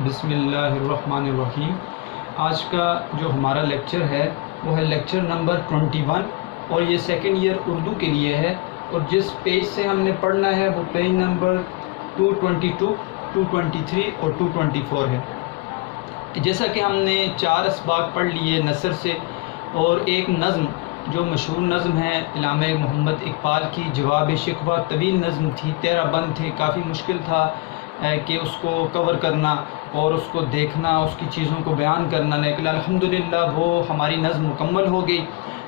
بسم اللہ الرحمن الرحیم۔ آج کا جو ہمارا لیکچر ہے وہ ہے لیکچر نمبر 21 اور یہ سیکنڈ ایئر اردو کے لیے ہے، اور جس پیج سے ہم نے پڑھنا ہے وہ پیج نمبر 222، 223 اور 224 ہے۔ جیسا کہ ہم نے 4 اسباق پڑھ لیے نثر سے، اور ایک نظم جو مشہور نظم ہے علامہ محمد اقبال کی جواب شکوہ، طویل نظم تھی، 13 بند تھے، کافی مشکل تھا کہ اس کو کور کرنا اور اس کو دیکھنا، اس کی چیزوں کو بیان کرنا، لیکن الحمدللہ وہ ہماری نظم مکمل ہو گئی۔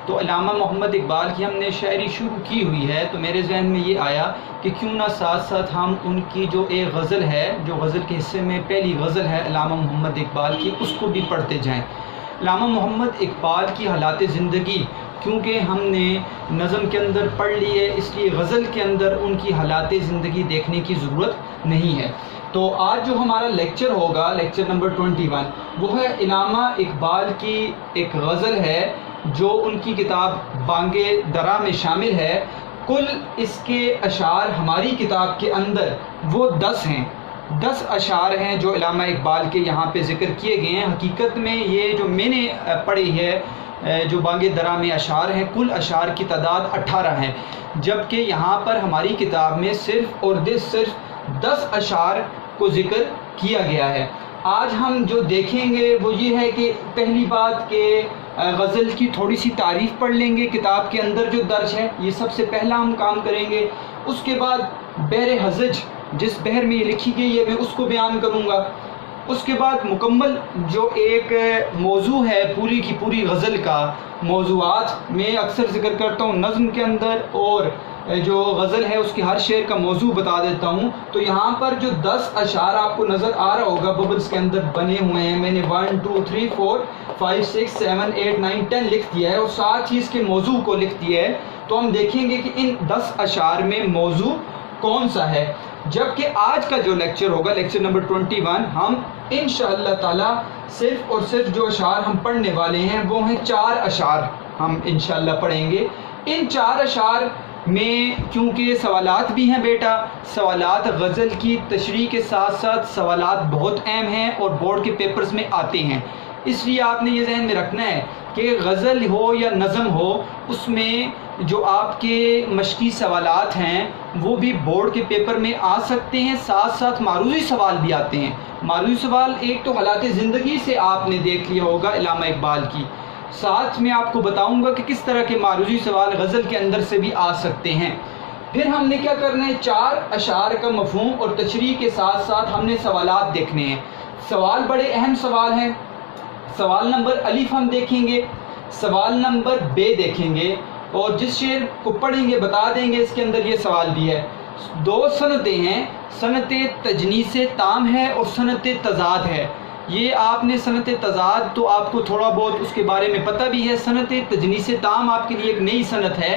تو علامہ محمد اقبال کی ہم نے شاعری شروع کی ہوئی ہے، تو میرے ذہن میں یہ آیا کہ کیوں نہ ساتھ ساتھ ہم ان کی جو ایک غزل ہے، جو غزل کے حصے میں پہلی غزل ہے علامہ محمد اقبال کی، اس کو بھی پڑھتے جائیں۔ علامہ محمد اقبال کی حالات زندگی کیونکہ ہم نے نظم کے اندر پڑھ لی ہے، اس لیے غزل کے اندر ان کی حالات زندگی دیکھنے کی ضرورت نہیں ہے۔ تو آج جو ہمارا لیکچر ہوگا، لیکچر نمبر 21، وہ ہے علامہ اقبال کی ایک غزل ہے جو ان کی کتاب بانگ درا میں شامل ہے۔ کل اس کے اشعار ہماری کتاب کے اندر وہ 10 ہیں، 10 اشعار ہیں جو علامہ اقبال کے یہاں پہ ذکر کیے گئے ہیں۔ حقیقت میں یہ جو میں نے پڑھی ہے، جو بانگ درا میں اشعار ہیں، کل اشعار کی تعداد 18 ہے، جبکہ یہاں پر ہماری کتاب میں صرف اور صرف 10 اشعار کو ذکر کیا گیا ہے۔ آج ہم جو دیکھیں گے وہ یہ ہے کہ پہلی بات کہ غزل کی تھوڑی سی تعریف پڑھ لیں گے، کتاب کے اندر جو درج ہے، یہ سب سے پہلا ہم کام کریں گے۔ اس کے بعد بحر ہزج، جس بحر میں یہ لکھی گئی ہے، میں اس کو بیان کروں گا۔ اس کے بعد مکمل جو ایک موضوع ہے پوری کی پوری غزل کا، موضوعات میں اکثر ذکر کرتا ہوں نظم کے اندر، اور جو غزل ہے اس کے ہر شعر کا موضوع بتا دیتا ہوں۔ تو یہاں پر جو 10 اشعار آپ کو نظر آ رہا ہوگا ببلز کے اندر بنے ہوئے ہیں، میں نے 1 2 3 4 5 6 7 8 9 10 لکھ دیا ہے، اور ساتھ ہی اس کے موضوع کو لکھ دیا ہے۔ تو ہم دیکھیں گے کہ ان 10 اشعار میں موضوع کون سا ہے، جبکہ آج کا جو لیکچر ہوگا، لیکچر نمبر 21، ہم انشاءاللہ تعالی صرف اور صرف جو اشعار ہم پڑھنے والے ہیں وہ ہیں 4 اشعار ہم انشاءاللہ پڑھیں گے۔ ان 4 اشعار میں کیونکہ سوالات بھی ہیں بیٹا، سوالات غزل کی تشریح کے ساتھ ساتھ سوالات بہت اہم ہیں اور بورڈ کے پیپرز میں آتے ہیں، اس لیے آپ نے یہ ذہن میں رکھنا ہے کہ غزل ہو یا نظم ہو، اس میں جو آپ کے مشقی سوالات ہیں وہ بھی بورڈ کے پیپر میں آ سکتے ہیں، ساتھ ساتھ معروضی سوال بھی آتے ہیں۔ معروضی سوال ایک تو حالات زندگی سے آپ نے دیکھ لیا ہوگا علامہ اقبال کی، ساتھ میں آپ کو بتاؤں گا کہ کس طرح کے معروضی سوال غزل کے اندر سے بھی آ سکتے ہیں۔ پھر ہم نے کیا کرنا ہے، 4 اشعار کا مفہوم اور تشریح کے ساتھ ساتھ ہم نے سوالات دیکھنے ہیں۔ سوال بڑے اہم سوال ہیں۔ سوال نمبر الف ہم دیکھیں گے، سوال نمبر بے دیکھیں گے، اور جس شعر کو پڑھیں گے بتا دیں گے اس کے اندر یہ سوال بھی ہے۔ 2 صنعتیں ہیں، صنعت تجنیس تام ہے اور صنعت تضاد ہے۔ یہ آپ نے صنعت تضاد تو آپ کو تھوڑا بہت اس کے بارے میں پتہ بھی ہے، صنعت تجنیس تام آپ کے لیے ایک نئی صنعت ہے،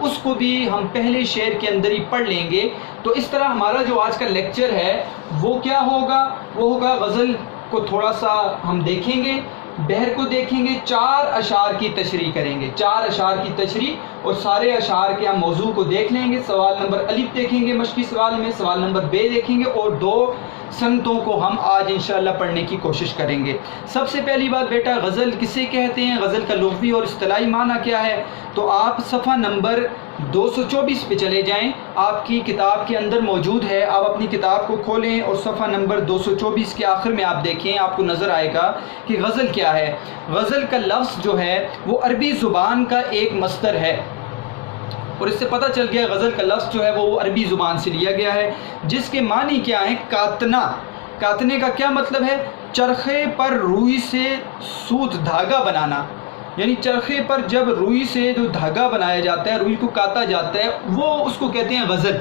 اس کو بھی ہم پہلے شعر کے اندر ہی پڑھ لیں گے۔ تو اس طرح ہمارا جو آج کا لیکچر ہے وہ کیا ہوگا، وہ ہوگا غزل کو تھوڑا سا ہم دیکھیں گے، بحر کو دیکھیں گے، 4 اشعار کی تشریح کریں گے، 4 اشعار کی تشریح، اور سارے اشعار کے ہم موضوع کو دیکھ لیں گے۔ سوال نمبر الف دیکھیں گے مشقی سوال میں، سوال نمبر بے دیکھیں گے، اور 2 صنعتوں کو ہم آج انشاءاللہ پڑھنے کی کوشش کریں گے۔ سب سے پہلی بات بیٹا، غزل کسے کہتے ہیں، غزل کا لغوی اور اصطلاحی معنی کیا ہے؟ تو آپ صفحہ نمبر 224 پہ چلے جائیں، آپ کی کتاب کے اندر موجود ہے، آپ اپنی کتاب کو کھولیں اور صفحہ نمبر 224 کے آخر میں آپ دیکھیں، آپ کو نظر آئے گا کہ غزل کیا ہے۔ غزل کا لفظ جو ہے وہ عربی زبان کا ایک مصدر ہے، اور اس سے پتہ چل گیا غزل کا لفظ جو ہے وہ عربی زبان سے لیا گیا ہے، جس کے معنی کیا ہیں، کاتنا۔ کاتنے کا کیا مطلب ہے؟ چرخے پر روئی سے سوت دھاگا بنانا، یعنی چرخے پر جب روئی سے جو دھاگا بنایا جاتا ہے، روئی کو کاتا جاتا ہے، وہ اس کو کہتے ہیں غزل۔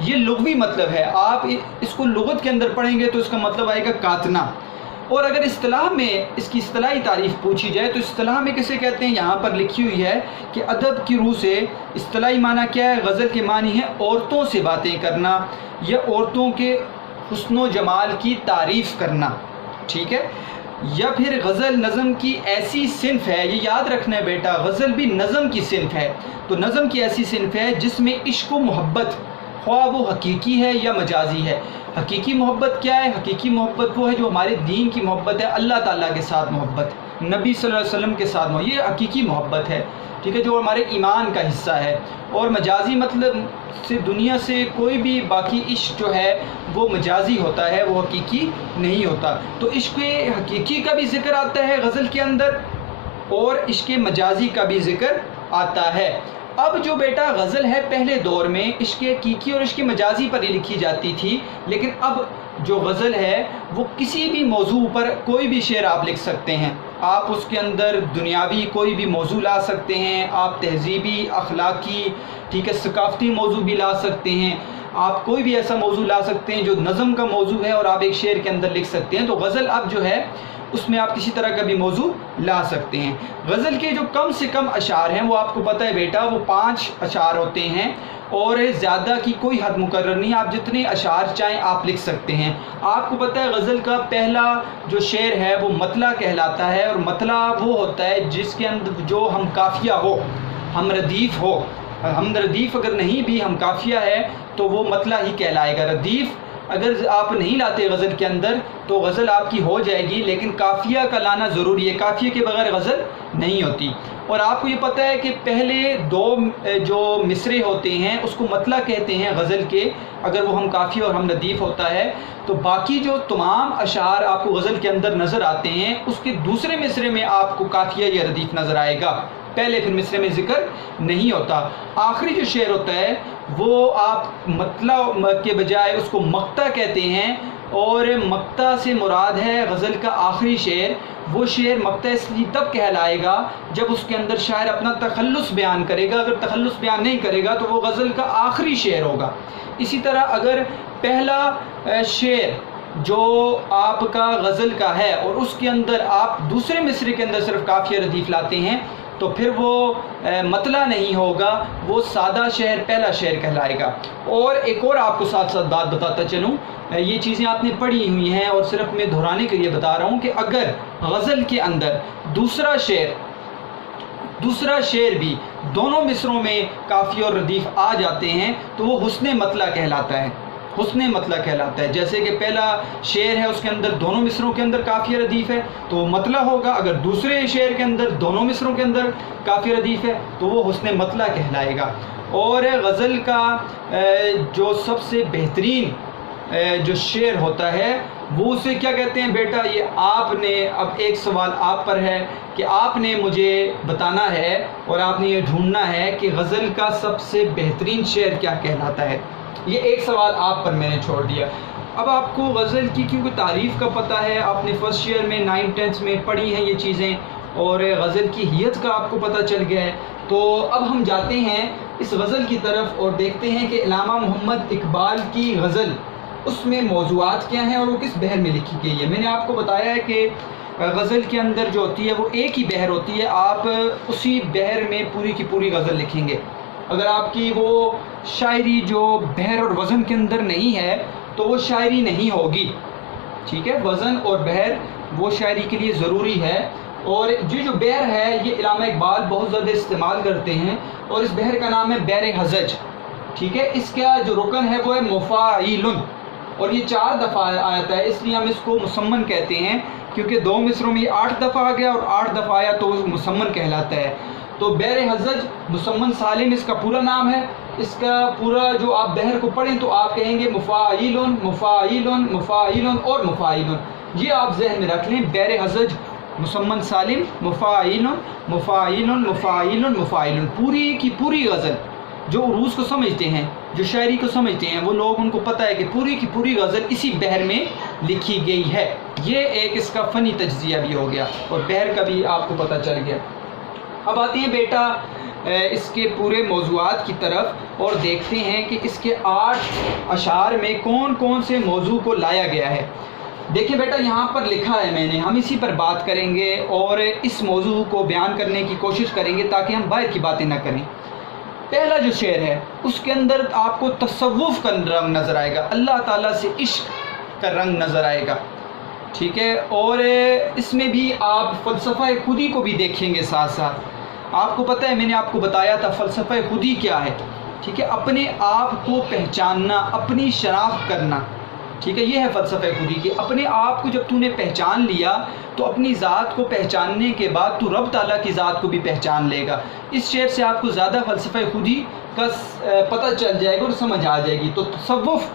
یہ لغوی مطلب ہے، آپ اس کو لغت کے اندر پڑھیں گے تو اس کا مطلب آئے گا کاتنا۔ اور اگر اصطلاح میں اس کی اصطلاحی تعریف پوچھی جائے تو اصطلاح میں کسے کہتے ہیں، یہاں پر لکھی ہوئی ہے کہ ادب کی روح سے اصطلاحی معنی کیا ہے، غزل کے معنی ہے عورتوں سے باتیں کرنا یا عورتوں کے حسن و جمال کی تعریف کرنا، ٹھیک ہے؟ یا پھر غزل نظم کی ایسی صنف ہے، یہ یاد رکھنا ہے بیٹا، غزل بھی نظم کی صنف ہے۔ تو نظم کی ایسی صنف ہے جس میں عشق و محبت، خواہ وہ حقیقی ہے یا مجازی ہے، حقیقی محبت کیا ہے؟ حقیقی محبت وہ ہے جو ہمارے دین کی محبت ہے، اللہ تعالیٰ کے ساتھ محبت، نبی صلی اللہ علیہ وسلم کے ساتھ محبت، یہ حقیقی محبت ہے، ٹھیک ہے، جو ہمارے ایمان کا حصہ ہے۔ اور مجازی مطلب سے دنیا سے کوئی بھی باقی عشق جو ہے وہ مجازی ہوتا ہے، وہ حقیقی نہیں ہوتا۔ تو عشق حقیقی کا بھی ذکر آتا ہے غزل کے اندر، اور عشق مجازی کا بھی ذکر آتا ہے۔ اب جو بیٹا غزل ہے پہلے دور میں عشق حقیقی اور عشق مجازی پر ہی لکھی جاتی تھی، لیکن اب جو غزل ہے وہ کسی بھی موضوع پر کوئی بھی شعر آپ لکھ سکتے ہیں۔ آپ اس کے اندر دنیاوی کوئی بھی موضوع لا سکتے ہیں، آپ تہذیبی، اخلاقی، ٹھیک ہے، ثقافتی موضوع بھی لا سکتے ہیں، آپ کوئی بھی ایسا موضوع لا سکتے ہیں جو نظم کا موضوع ہے اور آپ ایک شعر کے اندر لکھ سکتے ہیں۔ تو غزل اب جو ہے اس میں آپ کسی طرح کا بھی موضوع لا سکتے ہیں۔ غزل کے جو کم سے کم اشعار ہیں وہ آپ کو پتہ ہے بیٹا وہ 5 اشعار ہوتے ہیں، اور زیادہ کی کوئی حد مقرر نہیں، آپ جتنے اشعار چاہیں آپ لکھ سکتے ہیں۔ آپ کو پتہ ہے غزل کا پہلا جو شعر ہے وہ مطلع کہلاتا ہے، اور مطلع وہ ہوتا ہے جس کے اندر جو ہم قافیہ ہو، ہم ردیف ہو، ہم ردیف اگر نہیں بھی ہم قافیہ ہے تو وہ مطلع ہی کہلائے گا۔ ردیف اگر آپ نہیں لاتے غزل کے اندر تو غزل آپ کی ہو جائے گی، لیکن قافیہ کا لانا ضروری ہے، قافیے کے بغیر غزل نہیں ہوتی۔ اور آپ کو یہ پتہ ہے کہ پہلے 2 جو مصرے ہوتے ہیں اس کو مطلع کہتے ہیں غزل کے، اگر وہ ہم قافیہ اور ہم ردیف ہوتا ہے، تو باقی جو تمام اشعار آپ کو غزل کے اندر نظر آتے ہیں اس کے دوسرے مصرے میں آپ کو قافیہ یا ردیف نظر آئے گا، پہلے پھر مصرے میں ذکر نہیں ہوتا۔ آخری جو شعر ہوتا ہے وہ آپ مطلع کے بجائے اس کو مقطع کہتے ہیں، اور مقطع سے مراد ہے غزل کا آخری شعر۔ وہ شعر مقطع اس لیے تب کہلائے گا جب اس کے اندر شاعر اپنا تخلص بیان کرے گا، اگر تخلص بیان نہیں کرے گا تو وہ غزل کا آخری شعر ہوگا۔ اسی طرح اگر پہلا شعر جو آپ کا غزل کا ہے اور اس کے اندر آپ دوسرے مصرے کے اندر صرف قافیہ ردیف لاتے ہیں تو پھر وہ مطلع نہیں ہوگا، وہ سادہ شعر پہلا شعر کہلائے گا۔ اور ایک اور آپ کو ساتھ ساتھ بات بتاتا چلوں، یہ چیزیں آپ نے پڑھی ہوئی ہیں اور صرف میں دہرانے کے لیے بتا رہا ہوں کہ اگر غزل کے اندر دوسرا شعر بھی دونوں مصروں میں قافیہ اور ردیف آ جاتے ہیں تو وہ حسن مطلع کہلاتا ہے، حسن مطلع کہلاتا ہے۔ جیسے کہ پہلا شعر ہے اس کے اندر دونوں مصروں کے اندر قافیہ ردیف ہے تو وہ مطلع ہوگا، اگر دوسرے شعر کے اندر دونوں مصروں کے اندر قافیہ ردیف ہے تو وہ حسن مطلع کہلائے گا۔ اور غزل کا جو سب سے بہترین جو شعر ہوتا ہے وہ اسے کیا کہتے ہیں بیٹا؟ یہ آپ نے، اب ایک سوال آپ پر ہے کہ آپ نے مجھے بتانا ہے اور آپ نے یہ ڈھونڈنا ہے کہ غزل کا سب سے بہترین شعر کیا کہلاتا ہے۔ یہ ایک سوال آپ پر میں نے چھوڑ دیا۔ اب آپ کو غزل کی کیونکہ تعریف کا پتہ ہے، آپ نے فرسٹ ایئر میں 9th 10th میں پڑھی ہیں یہ چیزیں، اور غزل کی حیت کا آپ کو پتہ چل گیا ہے، تو اب ہم جاتے ہیں اس غزل کی طرف اور دیکھتے ہیں کہ علامہ محمد اقبال کی غزل اس میں موضوعات کیا ہیں اور وہ کس بحر میں لکھی گئی ہے۔ میں نے آپ کو بتایا ہے کہ غزل کے اندر جو ہوتی ہے وہ ایک ہی بحر ہوتی ہے، آپ اسی بحر میں پوری کی پوری غزل لکھیں گے۔ اگر آپ کی وہ شاعری جو بحر اور وزن کے اندر نہیں ہے تو وہ شاعری نہیں ہوگی، ٹھیک ہے، وزن اور بحر وہ شاعری کے لیے ضروری ہے۔ اور جو بحر ہے یہ علامہ اقبال بہت زیادہ استعمال کرتے ہیں، اور اس بحر کا نام ہے بحر حزج، ٹھیک ہے، اس کا جو رکن ہے وہ ہے مفاعیل، اور یہ 4 دفعہ آتا ہے، اس لیے ہم اس کو مسمن کہتے ہیں، کیونکہ 2 مصروں میں 8 دفعہ آ گیا اور 8 دفعہ آیا تو مسمن کہلاتا ہے۔ تو بحر حزج مسمن سالم اس کا پورا نام ہے۔ اس کا پورا جو آپ بحر کو پڑھیں تو آپ کہیں گے مفاعیل مفاعیل مفاعیل اور مفاعیل، یہ آپ ذہن میں رکھ لیں، بحر حزج مسمن سالم مفاعیل مفاعیل مفاعیل مفاعیل، پوری کی پوری غزل جو عروض کو سمجھتے ہیں، جو شاعری کو سمجھتے ہیں، وہ لوگ ان کو پتہ ہے کہ پوری کی پوری غزل اسی بحر میں لکھی گئی ہے۔ یہ ایک اس کا فنی تجزیہ بھی ہو گیا اور بحر کا بھی آپ کو پتہ چل گیا۔ اب آتے ہیں بیٹا اس کے پورے موضوعات کی طرف اور دیکھتے ہیں کہ اس کے 8 اشعار میں کون کون سے موضوع کو لایا گیا ہے۔ دیکھیں بیٹا یہاں پر لکھا ہے میں نے، ہم اسی پر بات کریں گے اور اس موضوع کو بیان کرنے کی کوشش کریں گے تاکہ ہم باہر کی باتیں نہ کریں۔ پہلا جو شعر ہے اس کے اندر آپ کو تصوف کا رنگ نظر آئے گا، اللہ تعالیٰ سے عشق کا رنگ نظر آئے گا، ٹھیک ہے، اور اس میں بھی آپ فلسفہ خودی کو بھی دیکھیں گے ساتھ ساتھ۔ آپ کو پتہ ہے میں نے آپ کو بتایا تھا فلسفہ خودی کیا ہے، ٹھیک ہے، اپنے آپ کو پہچاننا، اپنی شناخت کرنا، ٹھیک ہے، یہ ہے فلسفہ خودی کہ اپنے آپ کو جب تو نے پہچان لیا تو اپنی ذات کو پہچاننے کے بعد تو رب تعالیٰ کی ذات کو بھی پہچان لے گا۔ اس شعر سے آپ کو زیادہ فلسفہ خودی کا پتہ چل جائے گا اور سمجھ آ جائے گی۔ تو تصوف،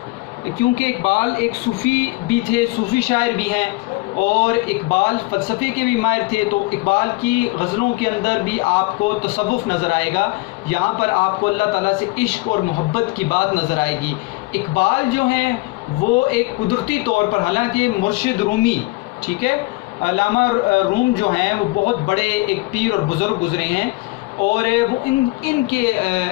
کیونکہ اقبال ایک صوفی بھی تھے، صوفی شاعر بھی ہیں، اور اقبال فلسفے کے بھی ماہر تھے، تو اقبال کی غزلوں کے اندر بھی آپ کو تصوف نظر آئے گا۔ یہاں پر آپ کو اللہ تعالیٰ سے عشق اور محبت کی بات نظر آئے گی۔ اقبال جو ہیں وہ ایک قدرتی طور پر، حالانکہ مرشد رومی، ٹھیک ہے، علامہ روم جو ہیں وہ بہت بڑے ایک پیر اور بزرگ گزرے ہیں، اور وہ ان کے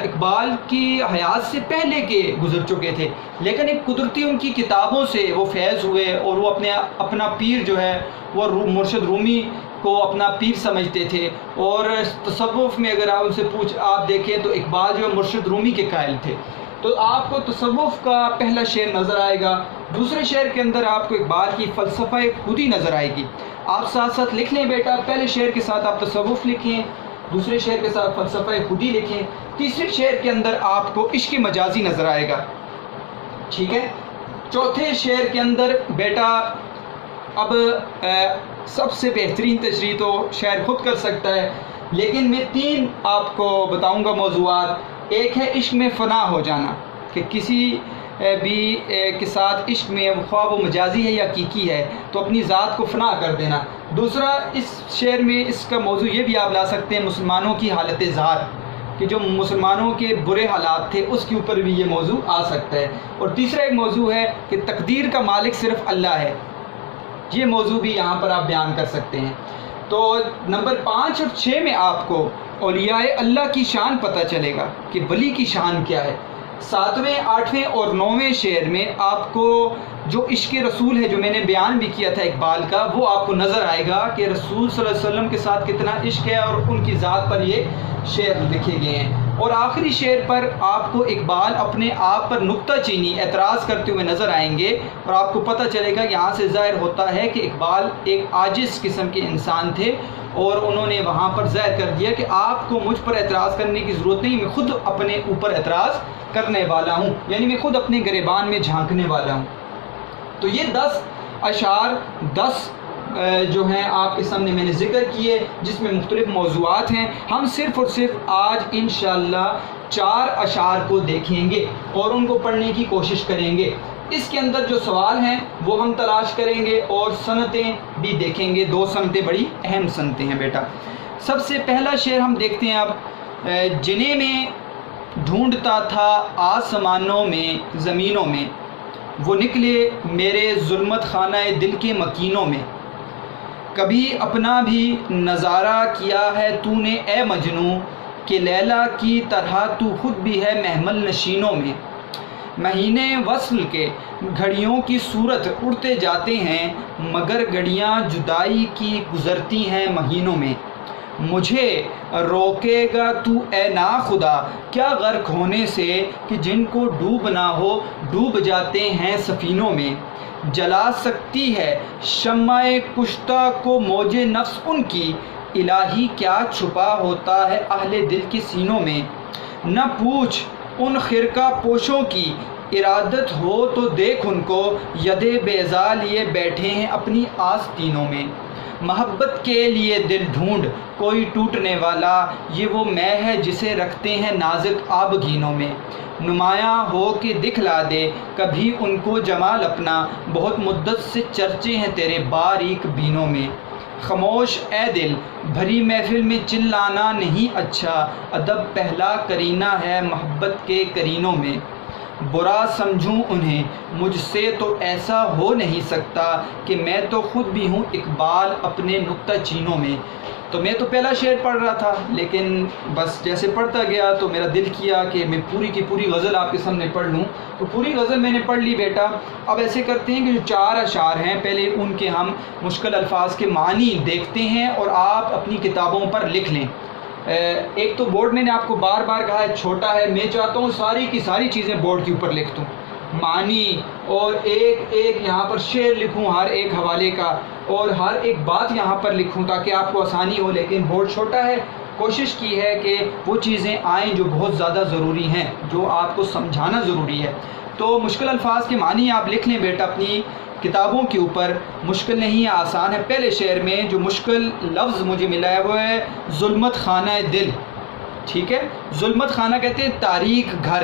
اقبال کی حیات سے پہلے کے گزر چکے تھے، لیکن ایک قدرتی ان کی کتابوں سے وہ فیض ہوئے، اور وہ اپنا پیر جو ہے وہ مرشد رومی کو اپنا پیر سمجھتے تھے۔ اور تصوف میں اگر آپ ان سے آپ دیکھیں تو اقبال جو ہے مرشد رومی کے قائل تھے۔ تو آپ کو تصوف کا پہلا شعر نظر آئے گا۔ دوسرے شعر کے اندر آپ کو اقبال کی فلسفہ خودی نظر آئے گی۔ آپ ساتھ ساتھ لکھ لیں بیٹا، پہلے شعر کے ساتھ آپ تصوف لکھیں، دوسرے شعر کے ساتھ فلسفہ خودی لکھیں، تیسرے شعر کے اندر آپ کو عشق مجازی نظر آئے گا، ٹھیک ہے۔ چوتھے شعر کے اندر بیٹا اب سب سے بہترین تشریح تو شاعر خود کر سکتا ہے، لیکن میں 3 آپ کو بتاؤں گا موضوعات۔ ایک ہے عشق میں فنا ہو جانا، کہ کسی بھی کے ساتھ عشق میں، خواہ وہ مجازی ہے یا حقیقی ہے، تو اپنی ذات کو فنا کر دینا۔ دوسرا، اس شعر میں اس کا موضوع یہ بھی آپ لا سکتے ہیں مسلمانوں کی حالت ظاہر، کہ جو مسلمانوں کے برے حالات تھے اس کے اوپر بھی یہ موضوع آ سکتا ہے۔ اور تیسرا ایک موضوع ہے کہ تقدیر کا مالک صرف اللہ ہے، یہ موضوع بھی یہاں پر آپ بیان کر سکتے ہیں۔ تو نمبر 5 اور 6 میں آپ کو اولیاء اللہ کی شان پتہ چلے گا کہ ولی کی شان کیا ہے۔ 7ویں، 8ویں اور 9ویں شعر میں آپ کو جو عشق رسول ہے، جو میں نے بیان بھی کیا تھا اقبال کا، وہ آپ کو نظر آئے گا کہ رسول صلی اللہ علیہ وسلم کے ساتھ کتنا عشق ہے، اور ان کی ذات پر یہ شعر لکھے گئے ہیں۔ اور آخری شعر پر آپ کو اقبال اپنے آپ پر نکتہ چینی اعتراض کرتے ہوئے نظر آئیں گے، اور آپ کو پتہ چلے گا یہاں سے ظاہر ہوتا ہے کہ اقبال ایک عاجز قسم کے انسان تھے، اور انہوں نے وہاں پر ظاہر کر دیا کہ آپ کو مجھ پر اعتراض کرنے کی ضرورت نہیں، میں خود اپنے اوپر اعتراض کرنے والا ہوں، یعنی میں خود اپنے گریبان میں جھانکنے والا ہوں۔ تو یہ 10 اشعار، 10 جو ہیں آپ کے سامنے میں نے ذکر کیے، جس میں مختلف موضوعات ہیں۔ ہم صرف اور صرف آج انشاءاللہ 4 اشعار کو دیکھیں گے اور ان کو پڑھنے کی کوشش کریں گے۔ اس کے اندر جو سوال ہیں وہ ہم تلاش کریں گے، اور سنتیں بھی دیکھیں گے۔ 2 سنتیں بڑی اہم سنتیں ہیں بیٹا۔ سب سے پہلا شعر ہم دیکھتے ہیں اب، جنہیں میں ڈھونڈتا تھا آسمانوں میں زمینوں میں، وہ نکلے میرے ظلمت خانہ دل کے مکینوں میں۔ کبھی اپنا بھی نظارہ کیا ہے تو نے اے مجنوں، کہ لیلا کی طرح تو خود بھی ہے محمل نشینوں میں۔ مہینے وصل کے گھڑیوں کی صورت اڑتے جاتے ہیں، مگر گھڑیاں جدائی کی گزرتی ہیں مہینوں میں۔ مجھے روکے گا تو اے ناخدا کیا غرق ہونے سے، کہ جن کو ڈوبنا ہو ڈوب جاتے ہیں سفینوں میں۔ جلا سکتی ہے شمع کشتہ کو موج نفس ان کی، الہی کیا چھپا ہوتا ہے اہل دل کے سینوں میں۔ نہ پوچھ ان خرقہ پوشوں کی، ارادت ہو تو دیکھ ان کو، ید بیضا لیے بیٹھے ہیں اپنی آستینوں میں۔ محبت کے لیے دل ڈھونڈ کوئی ٹوٹنے والا، یہ وہ میں ہے جسے رکھتے ہیں نازک آبگینوں میں۔ نمایاں ہو کے دکھلا دے کبھی ان کو جمال اپنا، بہت مدت سے چرچے ہیں تیرے باریک بینوں میں۔ خاموش اے دل بھری محفل میں چلانا نہیں اچھا، ادب پہلا کرینہ ہے محبت کے کرینوں میں۔ برا سمجھوں انہیں مجھ سے تو ایسا ہو نہیں سکتا، کہ میں تو خود بھی ہوں اقبال اپنے نکتہ چینوں میں۔ تو میں تو پہلا شعر پڑھ رہا تھا، لیکن بس جیسے پڑھتا گیا تو میرا دل کیا کہ میں پوری کی پوری غزل آپ کے سامنے پڑھ لوں، تو پوری غزل میں نے پڑھ لی بیٹا۔ اب ایسے کرتے ہیں کہ جو 4 اشعار ہیں پہلے ان کے ہم مشکل الفاظ کے معنی دیکھتے ہیں، اور آپ اپنی کتابوں پر لکھ لیں۔ ایک تو بورڈ میں نے آپ کو بار بار کہا ہے چھوٹا ہے، میں چاہتا ہوں ساری کی ساری چیزیں بورڈ کے اوپر لکھ دوں، معنی، اور ایک ایک یہاں پر شعر لکھوں ہر ایک حوالے کا، اور ہر ایک بات یہاں پر لکھوں تاکہ آپ کو آسانی ہو، لیکن بورڈ چھوٹا ہے۔ کوشش کی ہے کہ وہ چیزیں آئیں جو بہت زیادہ ضروری ہیں، جو آپ کو سمجھانا ضروری ہے۔ تو مشکل الفاظ کے معنی آپ لکھ لیں بیٹا اپنی کتابوں کے اوپر، مشکل نہیں ہے، آسان ہے۔ پہلے شعر میں جو مشکل لفظ مجھے ملا ہے وہ ہے ظلمت خانہ دل، ٹھیک ہے۔ ظلمت خانہ کہتے ہیں تاریک گھر،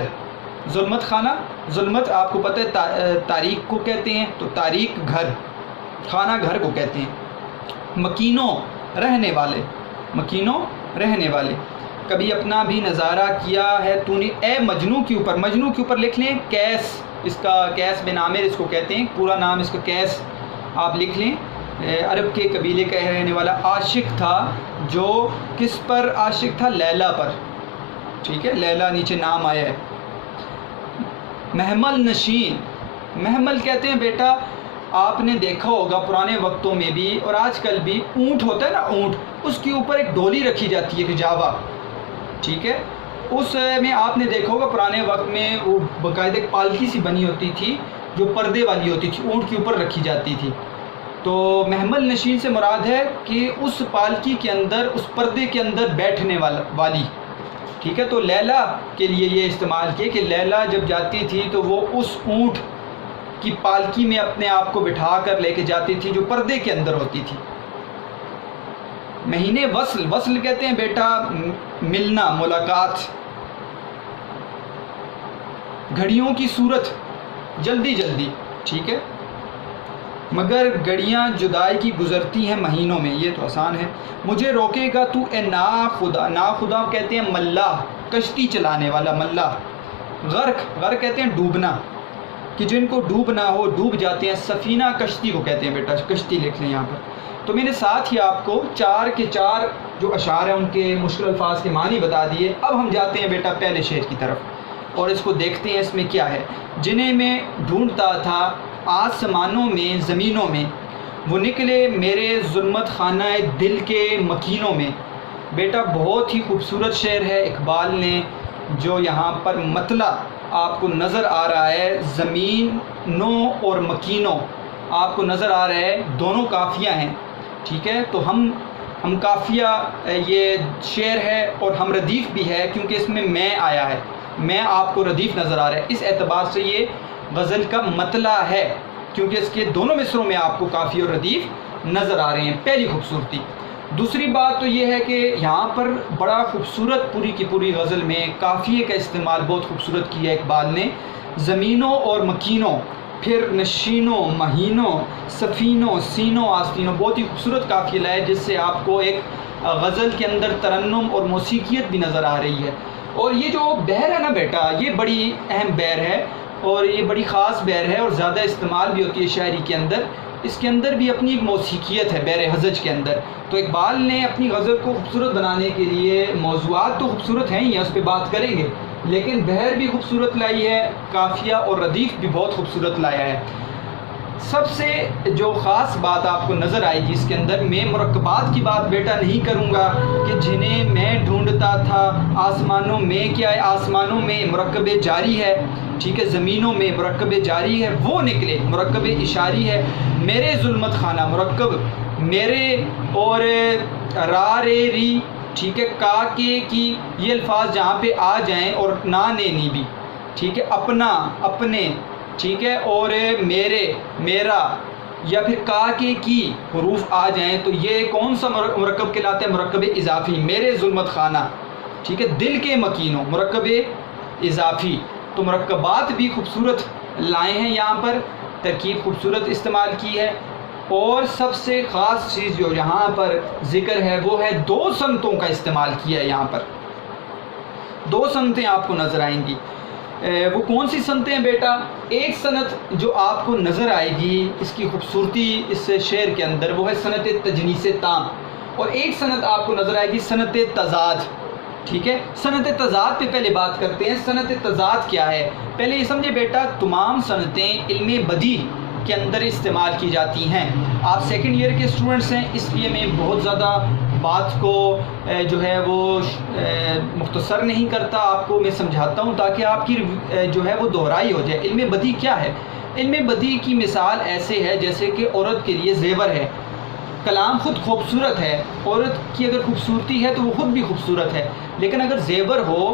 ظلمت خانہ، ظلمت آپ کو پتہ ہے تاریک کو کہتے ہیں، تو تاریک گھر، خانہ گھر کو کہتے ہیں۔ مکینوں رہنے والے، مکینوں رہنے والے، کبھی اپنا بھی نظارہ کیا ہے تو نے اے مجنوں کے اوپر، مجنوں کے اوپر لکھ لیں کیس، اس کا کیس بن عامر اس کو کہتے ہیں، پورا نام اس کا کیس آپ لکھ لیں، عرب کے قبیلے کا رہنے والا، عاشق تھا جو کس پر عاشق تھا؟ لیلا پر، ٹھیک ہے، لیلا نیچے نام آیا ہے۔ محمل نشین، محمل کہتے ہیں بیٹا آپ نے دیکھا ہوگا پرانے وقتوں میں بھی اور آج کل بھی، اونٹ ہوتا ہے نا، اونٹ، اس کے اوپر ایک ڈولی رکھی جاتی ہے کجاوا، ٹھیک ہے، اس میں آپ نے دیکھا ہوگا پرانے وقت میں وہ باقاعدہ ایک پالکی سی بنی ہوتی تھی جو پردے والی ہوتی تھی، اونٹ کے اوپر رکھی جاتی تھی۔ تو محمل نشین سے مراد ہے کہ اس پالکی کے اندر، اس پردے کے اندر بیٹھنے والی، ٹھیک ہے۔ تو لیلا کے لیے یہ استعمال کیا کہ لیلا جب جاتی تھی تو وہ اس اونٹ کی پالکی میں اپنے آپ کو بٹھا کر لے کے جاتی تھی جو پردے کے اندر ہوتی تھی۔ مہینے وصل، وصل کہتے ہیں بیٹا ملنا، ملاقات۔ گھڑیوں کی صورت، جلدی جلدی، ٹھیک ہے، مگر گھڑیاں جدائی کی گزرتی ہیں مہینوں میں، یہ تو آسان ہے۔ مجھے روکے گا تو اے نا خدا، نا خدا کہتے ہیں ملاح، کشتی چلانے والا ملاح۔ غرق، غرق کہتے ہیں ڈوبنا، کہ جن کو ڈوبنا ہو ڈوب جاتے ہیں، سفینہ کشتی کو کہتے ہیں بیٹا، کشتی لکھ لیں یہاں پر۔ تو میں نے ساتھ ہی آپ کو 4 کے 4 جو اشعار ہیں ان کے مشکل الفاظ کے معنی بتا دیے۔ اب ہم جاتے ہیں بیٹا پہلے شعر کی طرف اور اس کو دیکھتے ہیں اس میں کیا ہے۔ جنہیں میں ڈھونڈتا تھا آسمانوں میں زمینوں میں، وہ نکلے میرے ظلمت خانہ دل کے مکینوں میں۔ بیٹا بہت ہی خوبصورت شعر ہے اقبال نے جو یہاں پر مطلع آپ کو نظر آ رہا ہے، زمینوں اور مکینوں آپ کو نظر آ رہا ہے، دونوں قافیہ ہیں، ٹھیک ہے۔ تو ہم قافیہ یہ شعر ہے اور ہم ردیف بھی ہے کیونکہ اس میں میں آیا ہے، میں آپ کو ردیف نظر آ رہا ہے، اس اعتبار سے یہ غزل کا مطلع ہے کیونکہ اس کے دونوں مصروں میں آپ کو قافیہ اور ردیف نظر آ رہے ہیں، پہلی خوبصورتی۔ دوسری بات تو یہ ہے کہ یہاں پر بڑا خوبصورت پوری کی پوری غزل میں قافیے کا استعمال بہت خوبصورت کیا ہے اقبال نے، زمینوں اور مکینوں، پھر نشینوں، مہینوں، سفینوں، سینوں، آستینوں، بہت ہی خوبصورت قافیہ لایا جس سے آپ کو ایک غزل کے اندر ترنم اور موسیقیت بھی نظر آ رہی ہے۔ اور یہ جو بحر ہے نا بیٹا، یہ بڑی اہم بحر ہے اور یہ بڑی خاص بحر ہے اور زیادہ استعمال بھی ہوتی ہے شاعری کے اندر، اس کے اندر بھی اپنی ایک موسیقیت ہے بحر حجج کے اندر۔ تو اقبال نے اپنی غزل کو خوبصورت بنانے کے لیے موضوعات تو خوبصورت ہیں ہی ہیں، اس پہ بات کریں گے، لیکن بحر بھی خوبصورت لائی ہے، قافیہ اور ردیف بھی بہت خوبصورت لایا ہے۔ سب سے جو خاص بات آپ کو نظر آئے گی اس کے اندر، میں مرکبات کی بات بیٹا نہیں کروں گا کہ جنہیں میں ڈھونڈتا تھا آسمانوں میں، کیا ہے آسمانوں میں مرکب جاری ہے، ٹھیک ہے، زمینوں میں مرکب جاری ہے، وہ نکلے مرکب اشاری ہے، میرے ظلمت خانہ مرکب میرے اور را رے ری، ٹھیک ہے، کا کے کی، یہ الفاظ جہاں پہ آ جائیں اور نا نے نی بھی، ٹھیک ہے، اپنا، اپنے، ٹھیک ہے، اور میرے، میرا، یا پھر کا کے کی حروف آ جائیں تو یہ کون سا مرکب کہلاتا ہے؟ مرکب اضافی، میرے ظلمت خانہ، ٹھیک ہے، دل کے مکینوں، مرکب اضافی۔ تو مرکبات بھی خوبصورت لائے ہیں یہاں پر، ترکیب خوبصورت استعمال کی ہے۔ اور سب سے خاص چیز جو یہاں پر ذکر ہے وہ ہے 2 سنتوں کا استعمال کیا ہے یہاں پر، 2 سنتیں آپ کو نظر آئیں گی۔ وہ کون سی سنتیں ہیں بیٹا؟ ایک سنت جو آپ کو نظر آئے گی اس کی خوبصورتی اس شعر کے اندر، وہ ہے سنت تجنیس تام، اور ایک سنت آپ کو نظر آئے گی سنت تضاد، ٹھیک ہے۔ سنت تضاد پہ پہلے بات کرتے ہیں۔ سنت تضاد کیا ہے؟ پہلے یہ سمجھے بیٹا، تمام سنتیں علم بدیع کے اندر استعمال کی جاتی ہیں۔ آپ سیکنڈ ایئر کے اسٹوڈنٹس ہیں، اس لیے میں بہت زیادہ بات کو جو ہے وہ مختصر نہیں کرتا، آپ کو میں سمجھاتا ہوں تاکہ آپ کی جو ہے وہ دہرائی ہو جائے۔ علم بدیع کیا ہے؟ علم بدیع کی مثال ایسے ہے جیسے کہ عورت کے لیے زیور ہے، کلام خود خوبصورت ہے، عورت کی اگر خوبصورتی ہے تو وہ خود بھی خوبصورت ہے، لیکن اگر زیور ہو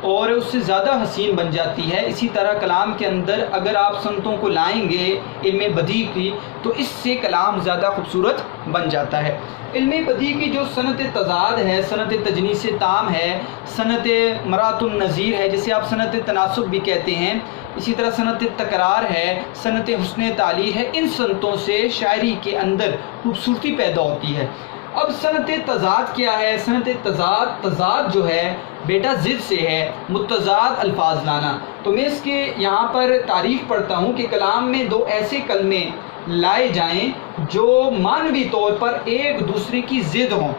اور اس سے زیادہ حسین بن جاتی ہے۔ اسی طرح کلام کے اندر اگر آپ صنعتوں کو لائیں گے علم بدیع کی تو اس سے کلام زیادہ خوبصورت بن جاتا ہے۔ علم بدیع کی جو صنعت تضاد ہے، صنعت تجنیس تام ہے، صنعت مرات النظیر ہے، جسے آپ صنعت تناسب بھی کہتے ہیں، اسی طرح صنعت تکرار ہے، صنعت حسن تعلیل ہے، ان صنعتوں سے شاعری کے اندر خوبصورتی پیدا ہوتی ہے۔ اب صنعت تضاد کیا ہے؟ صنعت تضاد جو ہے بیٹا ضد سے ہے، متضاد الفاظ لانا۔ تو میں اس کے یہاں پر تعریف پڑھتا ہوں کہ کلام میں دو ایسے کلمے لائے جائیں جو معنوی طور پر ایک دوسرے کی ضد ہوں،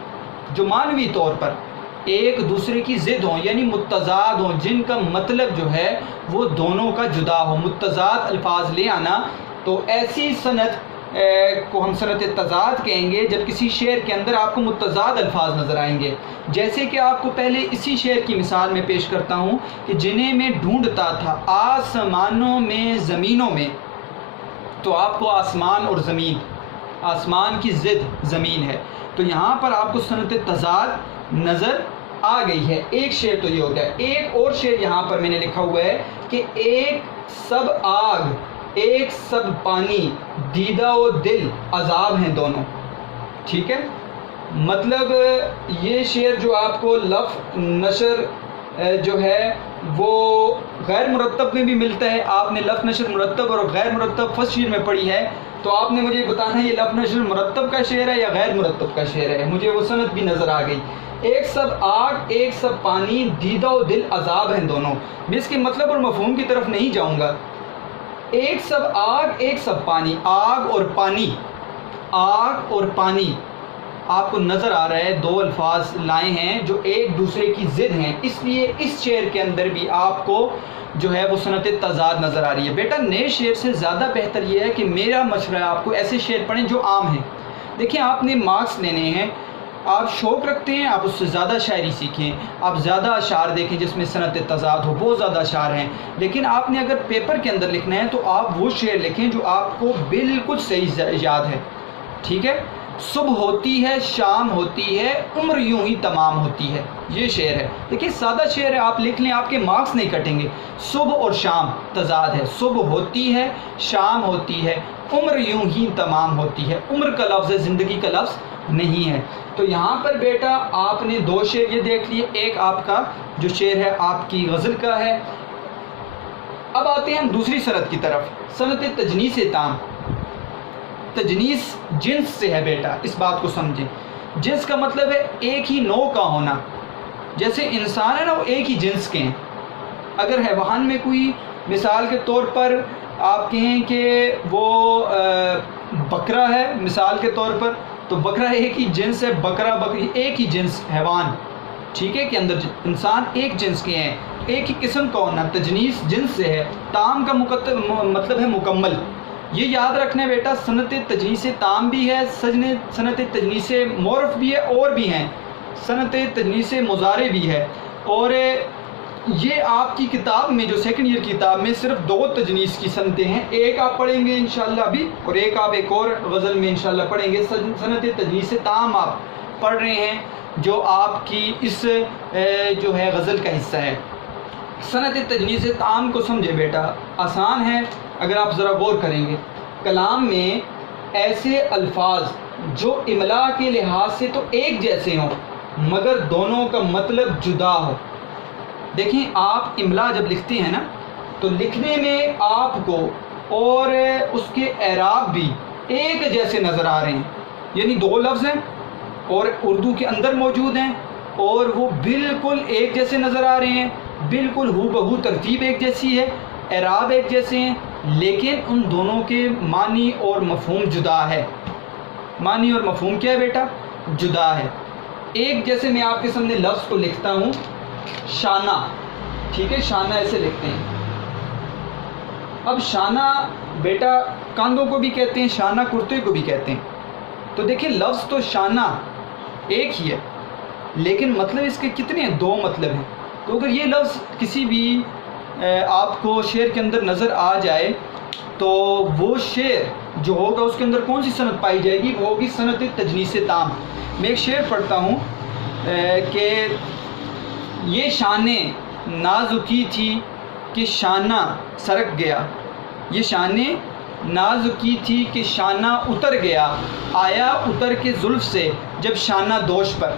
جو معنوی طور پر ایک دوسرے کی ضد ہوں، یعنی متضاد ہوں، جن کا مطلب جو ہے وہ دونوں کا جدا ہو، متضاد الفاظ لے آنا۔ تو ایسی صنعت کو ہم صنعت تضاد کہیں گے جب کسی شعر کے اندر آپ کو متضاد الفاظ نظر آئیں گے۔ جیسے کہ آپ کو پہلے اسی شعر کی مثال میں پیش کرتا ہوں کہ جنہیں میں ڈھونڈتا تھا آسمانوں میں زمینوں میں، تو آپ کو آسمان اور زمین، آسمان کی ضد زمین ہے، تو یہاں پر آپ کو صنعت تضاد نظر آ گئی ہے۔ ایک شعر تو یہ ہو گیا۔ ایک اور شعر یہاں پر میں نے لکھا ہوا ہے کہ ایک سب آگ ایک سب پانی، دیدہ و دل عذاب ہیں دونوں۔ ٹھیک ہے، مطلب یہ شعر جو آپ کو لفظ نشر جو ہے وہ غیر مرتب میں بھی ملتا ہے۔ آپ نے لفظ نشر مرتب اور غیر مرتب فرسٹ شعر میں پڑھی ہے، تو آپ نے مجھے بتانا ہے یہ لفظ نشر مرتب کا شعر ہے یا غیر مرتب کا شعر ہے۔ مجھے وہ صنعت بھی نظر آ گئی۔ ایک سب آگ ایک سب پانی، دیدہ و دل عذاب ہیں دونوں۔ میں اس کے مطلب اور مفہوم کی طرف نہیں جاؤں گا۔ ایک سب آگ ایک سب پانی، آگ اور پانی، آگ اور پانی آپ کو نظر آ رہا ہے، دو الفاظ لائے ہیں جو ایک دوسرے کی ضد ہیں، اس لیے اس شعر کے اندر بھی آپ کو جو ہے وہ صنعت تضاد نظر آ رہی ہے۔ بیٹا نئے شعر سے زیادہ بہتر یہ ہے کہ میرا مشورہ ہے آپ کو ایسے شعر پڑھیں جو عام ہیں۔ دیکھیں آپ نے مارکس لینے ہیں، آپ شوق رکھتے ہیں آپ اس سے زیادہ شاعری سیکھیں، آپ زیادہ اشعار دیکھیں جس میں صنعت تضاد ہو، بہت زیادہ اشعار ہیں، لیکن آپ نے اگر پیپر کے اندر لکھنا ہے تو آپ وہ شعر لکھیں جو آپ کو بالکل صحیح یاد ہے۔ ٹھیک ہے، صبح ہوتی ہے شام ہوتی ہے عمر یوں ہی تمام ہوتی ہے، یہ شعر ہے۔ دیکھیں سادہ شعر ہے، آپ لکھ لیں، آپ کے مارکس نہیں کٹیں گے۔ صبح اور شام تضاد ہے، صبح ہوتی ہے شام ہوتی ہے عمر یوں ہی تمام ہوتی ہے، عمر کا لفظ ہے، زندگی کا لفظ نہیں ہے۔ تو یہاں پر بیٹا آپ نے دو شعر یہ دیکھ لیے، ایک آپ کا جو شعر ہے آپ کی غزل کا ہے۔ اب آتے ہیں ہم دوسری صنعت کی طرف، صنعت تجنیس تام۔ تجنیس جنس سے ہے بیٹا، اس بات کو سمجھیں۔ جنس کا مطلب ہے ایک ہی نوع کا ہونا، جیسے انسان ہے نا وہ ایک ہی جنس کے ہیں۔ اگر حیوان میں کوئی مثال کے طور پر آپ کہیں کہ وہ بکرا ہے مثال کے طور پر، تو بکرا ایک ہی جنس ہے، بکرا بکری ایک ہی جنس حیوان، ٹھیک ہے، کے اندر انسان ایک جنس کے ہیں، ایک ہی قسم کا ہونا۔ تجنیس جنس سے ہے، تام کا مطلب ہے مکمل۔ یہ یاد رکھنا ہے بیٹا، صنعت تجنیس تام بھی ہے، صنعت تجنیس معرف بھی ہے، اور بھی ہیں، صنعت تجنیس مضارع بھی ہے۔ اور یہ آپ کی کتاب میں جو سیکنڈ ایئر کی کتاب میں صرف دو تجنیس کی صنعتیں ہیں، ایک آپ پڑھیں گے انشاءاللہ ابھی، اور ایک آپ ایک اور غزل میں انشاءاللہ پڑھیں گے۔ صنعت تجنیس تام آپ پڑھ رہے ہیں جو آپ کی اس جو ہے غزل کا حصہ ہے۔ صنعت تجنیس تام کو سمجھے بیٹا، آسان ہے اگر آپ ذرا غور کریں گے۔ کلام میں ایسے الفاظ جو املا کے لحاظ سے تو ایک جیسے ہوں مگر دونوں کا مطلب جدا ہو۔ دیکھیں آپ املا جب لکھتے ہیں نا تو لکھنے میں آپ کو اور اس کے اعراب بھی ایک جیسے نظر آ رہے ہیں، یعنی دو لفظ ہیں اور اردو کے اندر موجود ہیں اور وہ بالکل ایک جیسے نظر آ رہے ہیں، بالکل ہو بہو ترتیب ایک جیسی ہے، اعراب ایک جیسے ہیں، لیکن ان دونوں کے معنی اور مفہوم جدا ہے۔ معنی اور مفہوم کیا ہے بیٹا؟ جدا ہے۔ ایک جیسے میں آپ کے سامنے لفظ کو لکھتا ہوں شانہ، ٹھیک ہے، شانہ ایسے لکھتے ہیں۔ اب شانہ بیٹا کاندھوں کو بھی کہتے ہیں، شانہ کرتے کو بھی کہتے ہیں۔ تو دیکھیں لفظ تو شانہ ایک ہی ہے لیکن مطلب اس کے کتنے ہیں؟ دو مطلب ہیں۔ تو اگر یہ لفظ کسی بھی آپ کو شعر کے اندر نظر آ جائے تو وہ شعر جو ہوگا اس کے اندر کون سی صنعت پائی جائے گی؟ وہ ہوگی صنعت تجنیس تام۔ میں ایک شعر پڑھتا ہوں کہ یہ شانیں نازکی تھی کہ شانہ سرک گیا، یہ شانے نازکی تھی کہ شانہ اتر گیا، آیا اتر کے زلف سے جب شانہ دوش پر۔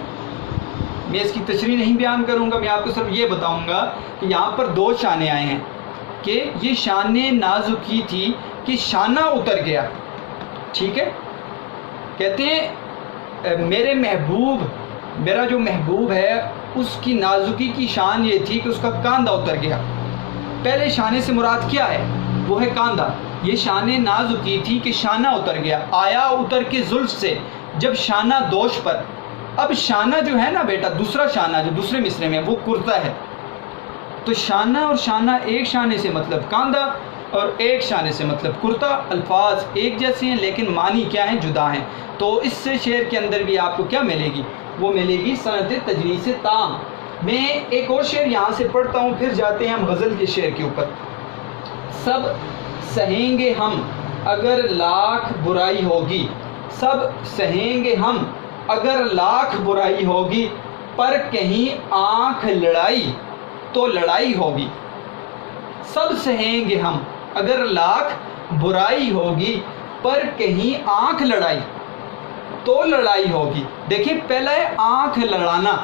میں اس کی تشریح نہیں بیان کروں گا، میں آپ کو صرف یہ بتاؤں گا کہ یہاں پر دو شانے آئے ہیں کہ یہ شانے نازکی تھی کہ شانہ اتر گیا، ٹھیک ہے۔ کہتے ہیں میرے محبوب، میرا جو محبوب ہے اس کی نازکی کی شان یہ تھی کہ اس کا کاندھا اتر گیا۔ پہلے شانے سے مراد کیا ہے؟ وہ ہے کاندھا۔ یہ شانے نازکی تھی کہ شانہ اتر گیا، آیا اتر کے زلف سے جب شانہ دوش پر۔ اب شانہ جو ہے نا بیٹا، دوسرا شانہ جو دوسرے مصرے میں وہ کرتا ہے، تو شانہ اور شانہ ایک شانے سے مطلب کاندھا اور ایک شانے سے مطلب کرتا، الفاظ ایک جیسے ہیں لیکن معنی کیا ہیں؟ جدا ہیں۔ تو اس سے شعر کے اندر بھی آپ کو کیا ملے گی؟ وہ ملے گی صنعت تجنیس تام۔ میں ایک اور شعر یہاں سے پڑھتا ہوں، پھر جاتے ہیں ہم غزل کے شعر کے اوپر۔ سب سہیں گے ہم اگر لاکھ برائی ہوگی، سب سہیں گے ہم اگر لاکھ برائی ہوگی، پر کہیں آنکھ لڑائی تو لڑائی ہوگی۔ سب سہیں گے ہم اگر لاکھ برائی ہوگی، پر کہیں آنکھ لڑائی تو لڑائی ہوگی۔ دیکھیں پہلا ہے آنکھ لڑانا،